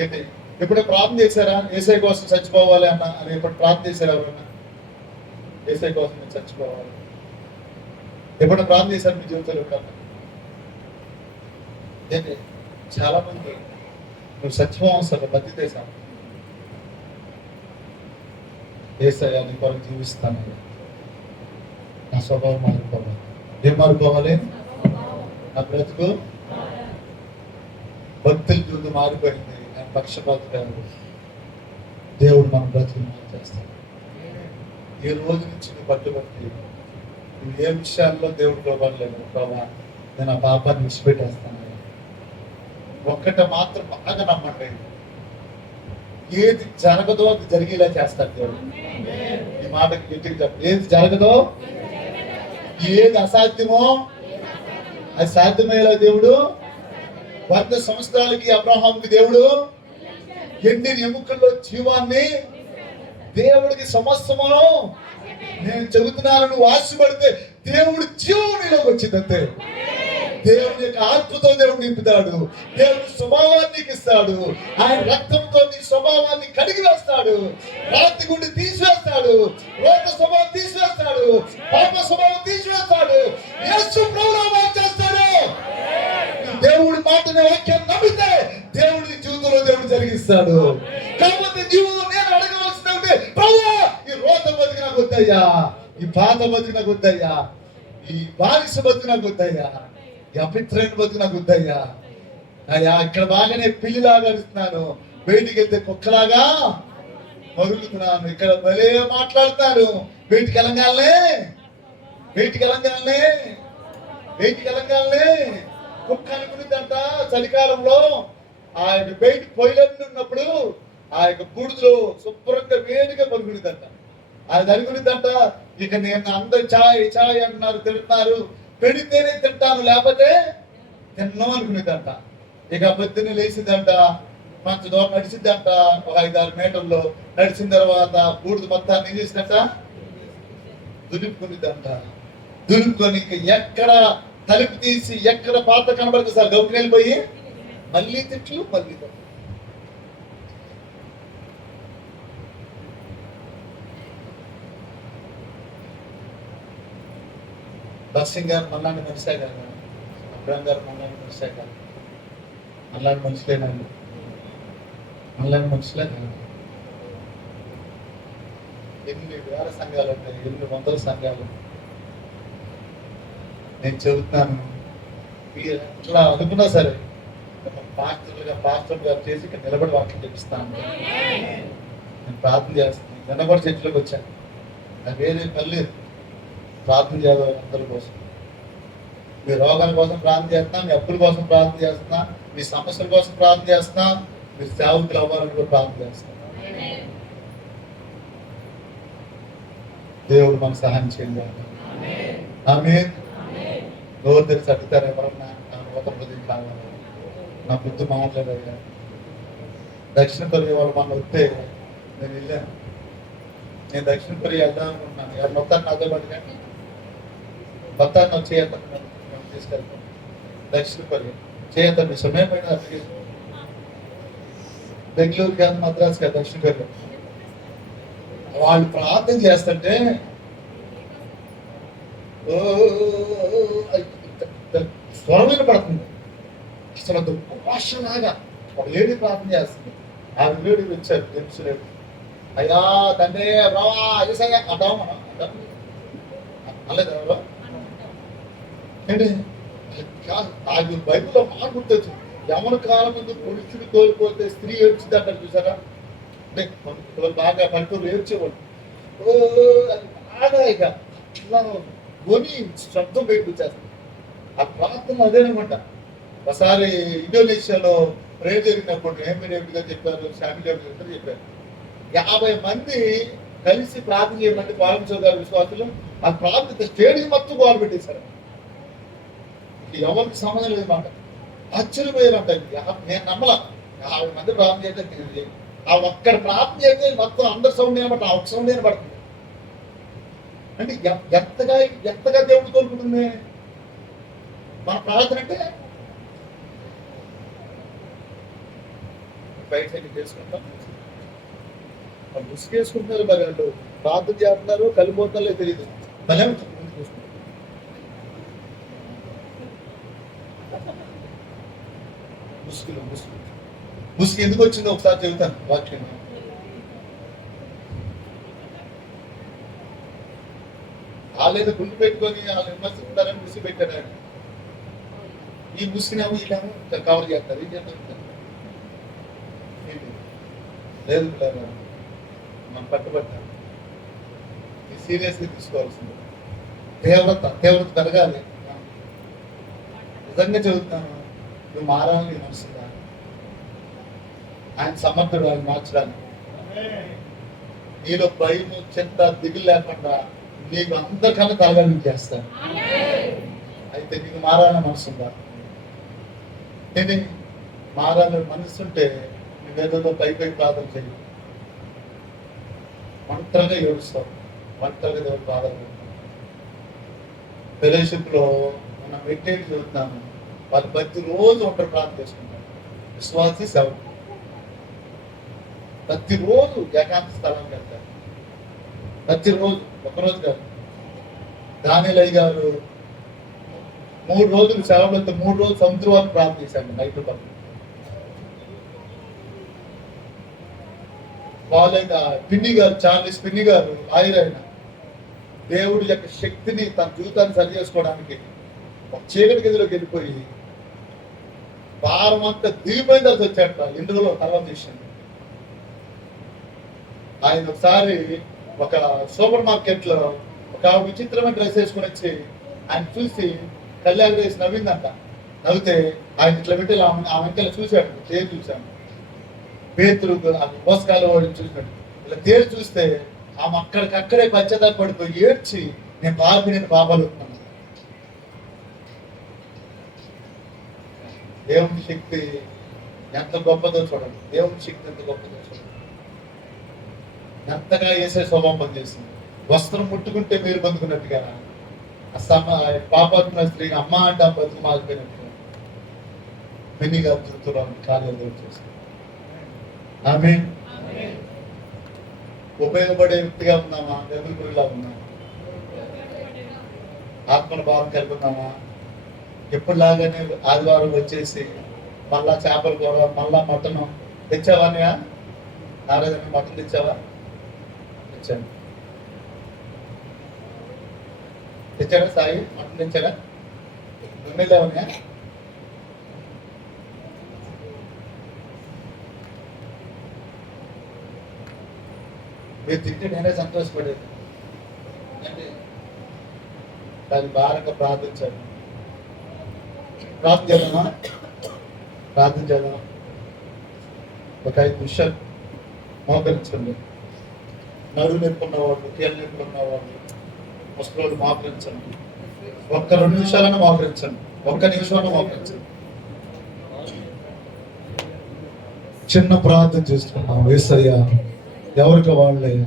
ఏంటి ఎప్పుడే ప్రార్థన చేశారా? ఏసై కోసం చచ్చిపోవాలి అన్న అని ఎప్పుడు ప్రార్థన చేశారు? ఎవరన్నా ఏసై కోసం నేను చచ్చిపోవాలి ఎప్పుడైనా ప్రార్థన చేశారు మీ జీవితంలో? కన్నా ఏంటి చాలా మంది నువ్వు సత్యవంశాలు బతికితే సార్ ఏసయ్యా నీ కొరకు జీవిస్తాను, నా స్వభావం మారిపోవాలి. ఏం మారిపోవాలి? నా బ్రతుకు భక్తుల జీవితం మారిపోయింది. నేను పక్షపాతం. దేవుడు మన బ్రతుకు మార్చేస్తాడు. ఈ రోజు నుంచి నువ్వు పట్టుబట్టి నువ్వు ఏ విషయాల్లో దేవుడు ప్రభావలేదు. ప్రభా నేను ఆ పాపాన్ని విడిచిపెట్టేస్తాను. ఒక్కట మాత్రం బాగా నమ్మండి, ఏది జరగదో అది జరిగేలా చేస్తాడు దేవుడు. ఈ మాటకి గట్టిగా చెప్పు. ఏది జరగదో, ఏది అసాధ్యమో అది సాధ్యమయ్యేలా దేవుడు 100 సంవత్సరాలకి అబ్రహాంకి దేవుడు ఎండిన ఎముకల్లో జీవాన్ని దేవుడికి సమస్తమును నేను చెబుతున్నాను. నువ్వు ఆశపడితే దేవుడు జీవం నీలోకి వచ్చింది అంతే. దేవుని యొక్క ఆత్మతో దేవుడు నింపుతాడు. దేవుని స్వభావాన్ని ఇస్తాడు. ఆయన రక్తంతో నీ స్వభావాన్ని కడిగి వేస్తాడు. రాతి గుండి తీసివేస్తాడు. రోత స్వభావం తీసివేస్తాడు. పాప స్వభావం తీసివేస్తాడు. యేసు ప్రభువుగా మార్చేస్తాడు. దేవుడి మాటని వాక్యాన్ని నమ్మితే దేవుడి జీవితంలో దేవుడు జరిగిస్తాడు. కాకపోతే జీవితంలో నేను అడగవలసింది ప్రభువా ఈ రోత బతికి నాకు వద్దయ్యా, ఈ బాధ బతికి నాకు వద్దయ్యా, ఈ బానిస బతికి నాకు వద్దయ్యా, ఈ అపిత్రైన బతికి నాకు వద్దయ్యా, అయ్యా ఇక్కడ బాగానే పిల్లిలాగా అరుస్తున్నాను, బయటికి వెళ్తే కుక్కలాగా మరుగుతున్నాను. ఇక్కడ భలే మాట్లాడుతాను, బయటికి వెళ్ళగానే బయటికి వెళ్ళగానే బయటికి వెళ్ళగానే కుక్క అనుకునిద్దంట. చలికాలంలో ఆ యొక్క బయట పొయ్యిలన్నీ ఉన్నప్పుడు ఆ యొక్క బూడిదలో శుభ్రంగా వేడిగా పలుకునిద్దంట. అది అనుకునిద్దంట, ఇక నేను అందరు చాయ్ చాయ్ అంటున్నారు, తింటున్నారు, పెడితేనే తింటాను లేకపోతే తిన్నాం అనుకునేదంట. ఇక పొద్దున్నే లేచిందంట, మంచి దూరం నడిచిందంట, ఒక 5-6 మీటర్లు నడిచిన తర్వాత బూడిద మొత్తాన్ని ఏం చేసిందంట, దులుపుకునిద్దంట. దులుపుకొని ఇక ఎక్కడ తలుపు తీసి ఎక్కడ పాత కనబడుతుంది సార్ గౌకి వెళ్ళిపోయి మళ్ళీ తిట్లు మళ్ళీ తిట్లు. భక్సింగ్ గారు మళ్ళాంటి మనిషే గారు, అబ్రాహం గారు మళ్ళాంటి మనిషే గారు, మళ్ళాంటి మనుషులేనండి, మళ్ళాంటి మనుషులే కాదు. ఎన్ని వేల సంఘాలు ఉంటాయి, ఎన్ని వందల సంఘాలు. నేను చెబుతున్నాను, మీరు ఎట్లా అనుకున్నా సరే పాస్టర్ గారు చేసి ఇక్కడ నిలబడి వాక్యం చెప్పిస్తాను. నేను ప్రార్థన చేస్తాను. నిన్న కూడా చర్చిలోకి వచ్చాను, నాకు వేరే పని లేదు. ప్రార్థన చేయాలి అందరి కోసం. మీ రోగాల కోసం ప్రార్థన చేస్తున్నా, మీ అప్పుల కోసం ప్రార్థన చేస్తున్నా, మీ సమస్యల కోసం ప్రార్థన చేస్తున్నా, మీరు సేవకులు అవ్వాలని కూడా ప్రార్థన చేస్తున్నా. దేవుడు మనకు సహాయం చేయాలి. ఆమేన్. నోరు తెరిచి అడుగుతారు ఎవరన్నా, నా నూతన హృదయం కావాలి, నా బుద్ధి మాట్లాడయ్యా. దక్షిణ కొరియా వాళ్ళు మన వస్తే నేను వెళ్ళాను. నేను దక్షిణ కొరియా వెళ్దాం అనుకుంటున్నాను. ఎవరు వస్తారు నాతో పాటుగా? మొత్తాన్ని వచ్చి తీసుకెళ్తాను దక్షిణ కొరియా. చేయొద్దండి, సమయం పైన అప్లికేషన్ బెంగళూరు కాదు, మద్రాసు కాదు, దక్షిణ కొరియా. వాళ్ళు ప్రార్థన చేస్తుంటే స్వరమైన పడుతుంది. అసలు భాషలాగా ఒక లేడీ ప్రార్థన చేస్తుంది. ఆ లేడీ వచ్చారు, తెలుసులేడు. అయ్యా తండ్రి రావా అయ్యా అంటాం అనలేదు ఎవరో ఏంటి. నాకు బైబిల్లో మాట గుర్తొచ్చు, యమన కాలం ముందు పురుషుడు కోల్పోతే స్త్రీ ఏడ్చింది అంటారు చూసారా. అంటే బాగా పల్లెటూరు ఏడ్చేవాడు. అది బాగా ఇక ఇట్లా కొని శబ్దం బయటకు వచ్చేస్తుంది. ఆ ప్రార్థన అదేనమాట. ఒకసారి ఇండోనేషియాలో ప్రేర్ జరిగినప్పుడు ఏమి డేవిడ్ గారు చెప్పారు, శామి డేవిడ్ గారు చెప్పారు, 50 మంది కలిసి ప్రార్థన చేయమంటే పాలన గారు విశ్వాసులు ఆ ప్రార్థన స్టేడియం మొత్తం గోలు పెట్టేశారు. ఎవరికి సంబంధం లేదన్నమాట. ఆశ్చర్యపోయారంట. నేను నమ్మలా, 50 మంది ప్రార్థన చేస్తే ఆ ఒక్కడ ప్రార్థన చేస్తే మొత్తం అందరు సౌండ్ ఏనమాట, ఆ ఒక్క సౌండ్ ఏనబడుతుంది. అంటే ఎంతగా దేవుడు కోరుకుంటుంది మన ప్రార్థన. అంటే బయట చేసుకుంటాం, ముసుకేసుకుంటున్నారు, మరి వాళ్ళు ప్రార్థన చేస్తున్నారు, కలిపోతున్నారో తెలియదు. భలే ముసుగు ఎందుకు వచ్చిందో ఒకసారి చెబుతాను వాక్యం. వాళ్ళేదో గుండు పెట్టుకొని వాళ్ళు విమర్శిస్తారని ముసుగు పెట్టారు ఆయన. ఈ ముసుగునేమో ఇలామో కవర్ చేస్తారు. ఏం చేస్తారు లేదు మనం పట్టుబట్టాలి. ఇది సీరియస్గా తీసుకోవాల్సింది. తీవ్రత పెరగాలి. నిజంగా చెబుతున్నాను, నువ్వు మారాలని మనసుగా ఆయన సమర్థుడు, ఆయన మార్చడానికి. నీలో భయం చింత దిగులు లేకుండా నీకు అందరికన్నా తలగా చేస్తాను. అయితే నీకు మారాలని మనసుందా? ఏంటి మారాలని మనసుంటే నువ్వేదో పై ప్రార్థన చేయి. ఒంటరిగా ఏడుస్తావు, ఒంటరిగా దేవుడు ప్రార్థన పెడతాం. ఫెలోషిప్లో మనం మెట్టేది చదువుతున్నాము, వాళ్ళు ప్రతిరోజు ఒంటరి ప్రార్థన చేసుకుంటారు. విశ్వాసి సేవ ప్రతిరోజు ఏకాంత స్థలానికి వెళ్తారు. ప్రతిరోజు, ఒకరోజు కాదు. దానిలయ్య గారు 3 రోజులు సెలవులతో 3 రోజులు సముద్రం ప్రార్థన చేశాను నైట్ పక్కన. వాళ్ళైనా పిన్ని గారు, చార్లెస్ పిన్ని గారు ఆయన దేవుడి యొక్క శక్తిని తన జీవితాన్ని సరి చేసుకోవడానికి ఒక చీకటి గదిలోకి వెళ్ళిపోయి భారం అంతా దిగిపోయిన తర్వాత వచ్చాట. ఇందులో తర్వాత విషయం, ఆయన ఒకసారి ఒక సూపర్ మార్కెట్ లో ఒక విచిత్రమైన డ్రెస్ వేసుకుని వచ్చి ఆయన చూసి కళ్యాణ వేసి నవ్విందంట. నవ్వితే ఆయన ఇట్లా పెట్టి ఆ వెంకలు చూశాడు, తేరు చూశాను. పేతురు మోసకాలు వాడిని చూసినాడు. ఇలా తేరు చూస్తే ఆమె అక్కడికక్కడే పశ్చాత్తాపడిపోయి ఏడ్చి, నేను బాబాలు దేవుని శక్తి ఎంత గొప్పదో చూడండి. దేవుని శక్తి ఎంత గొప్పదో చూడండి. ఎంతగా వేసే స్వభావం పనిచేసింది. వస్త్రం ముట్టుకుంటే మీరు పొందుకున్నట్టుగా పాపాత్మ స్త్రీ అమ్మ అంటే ఆ బతుకు మారిపోయినట్టు మెన్నిగా దుర్తులను కార్యాలు చేస్తుంది. ఆమె ఉపయోగపడే వ్యక్తిగా ఉన్నామా? ఎదురులా ఉన్నామా? ఆత్మల భావం కలిగి ఉన్నామా? ఎప్పుడులాగానే ఆదివారం వచ్చేసి మళ్ళా చేపలు కూర, మళ్ళా మటన్ తెచ్చావా? నారాయణ మటన్ తెచ్చావా? తెచ్చాను. తెచ్చాడా సాయి? మటన్ తెచ్చాడా? ఎమ్మెల్యేవా? మీరు తింటే నేనే సంతోషపడేది. దాన్ని బాగా ప్రార్థించాను. ప్రార్థన చేద్దామా? ప్రార్థన చేద్దామా? ఒక 5 నిమిషాలు మోకరించండి. నడువు నేర్పుకున్నవాళ్ళు, కీళ్ళు నేర్పుకున్నవాళ్ళు, ముసలోళ్ళు మోకరించండి. ఒక్క 2 నిమిషాలన్నా మోకరించండి. ఒక్క నిమిషాలను మోకరించండి. చిన్న ప్రార్థన చేసుకున్నాం. యేసయ్యా, ఎవరికి వాళ్ళయ్యా,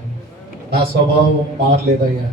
నా స్వభావం మారలేదయ్యా.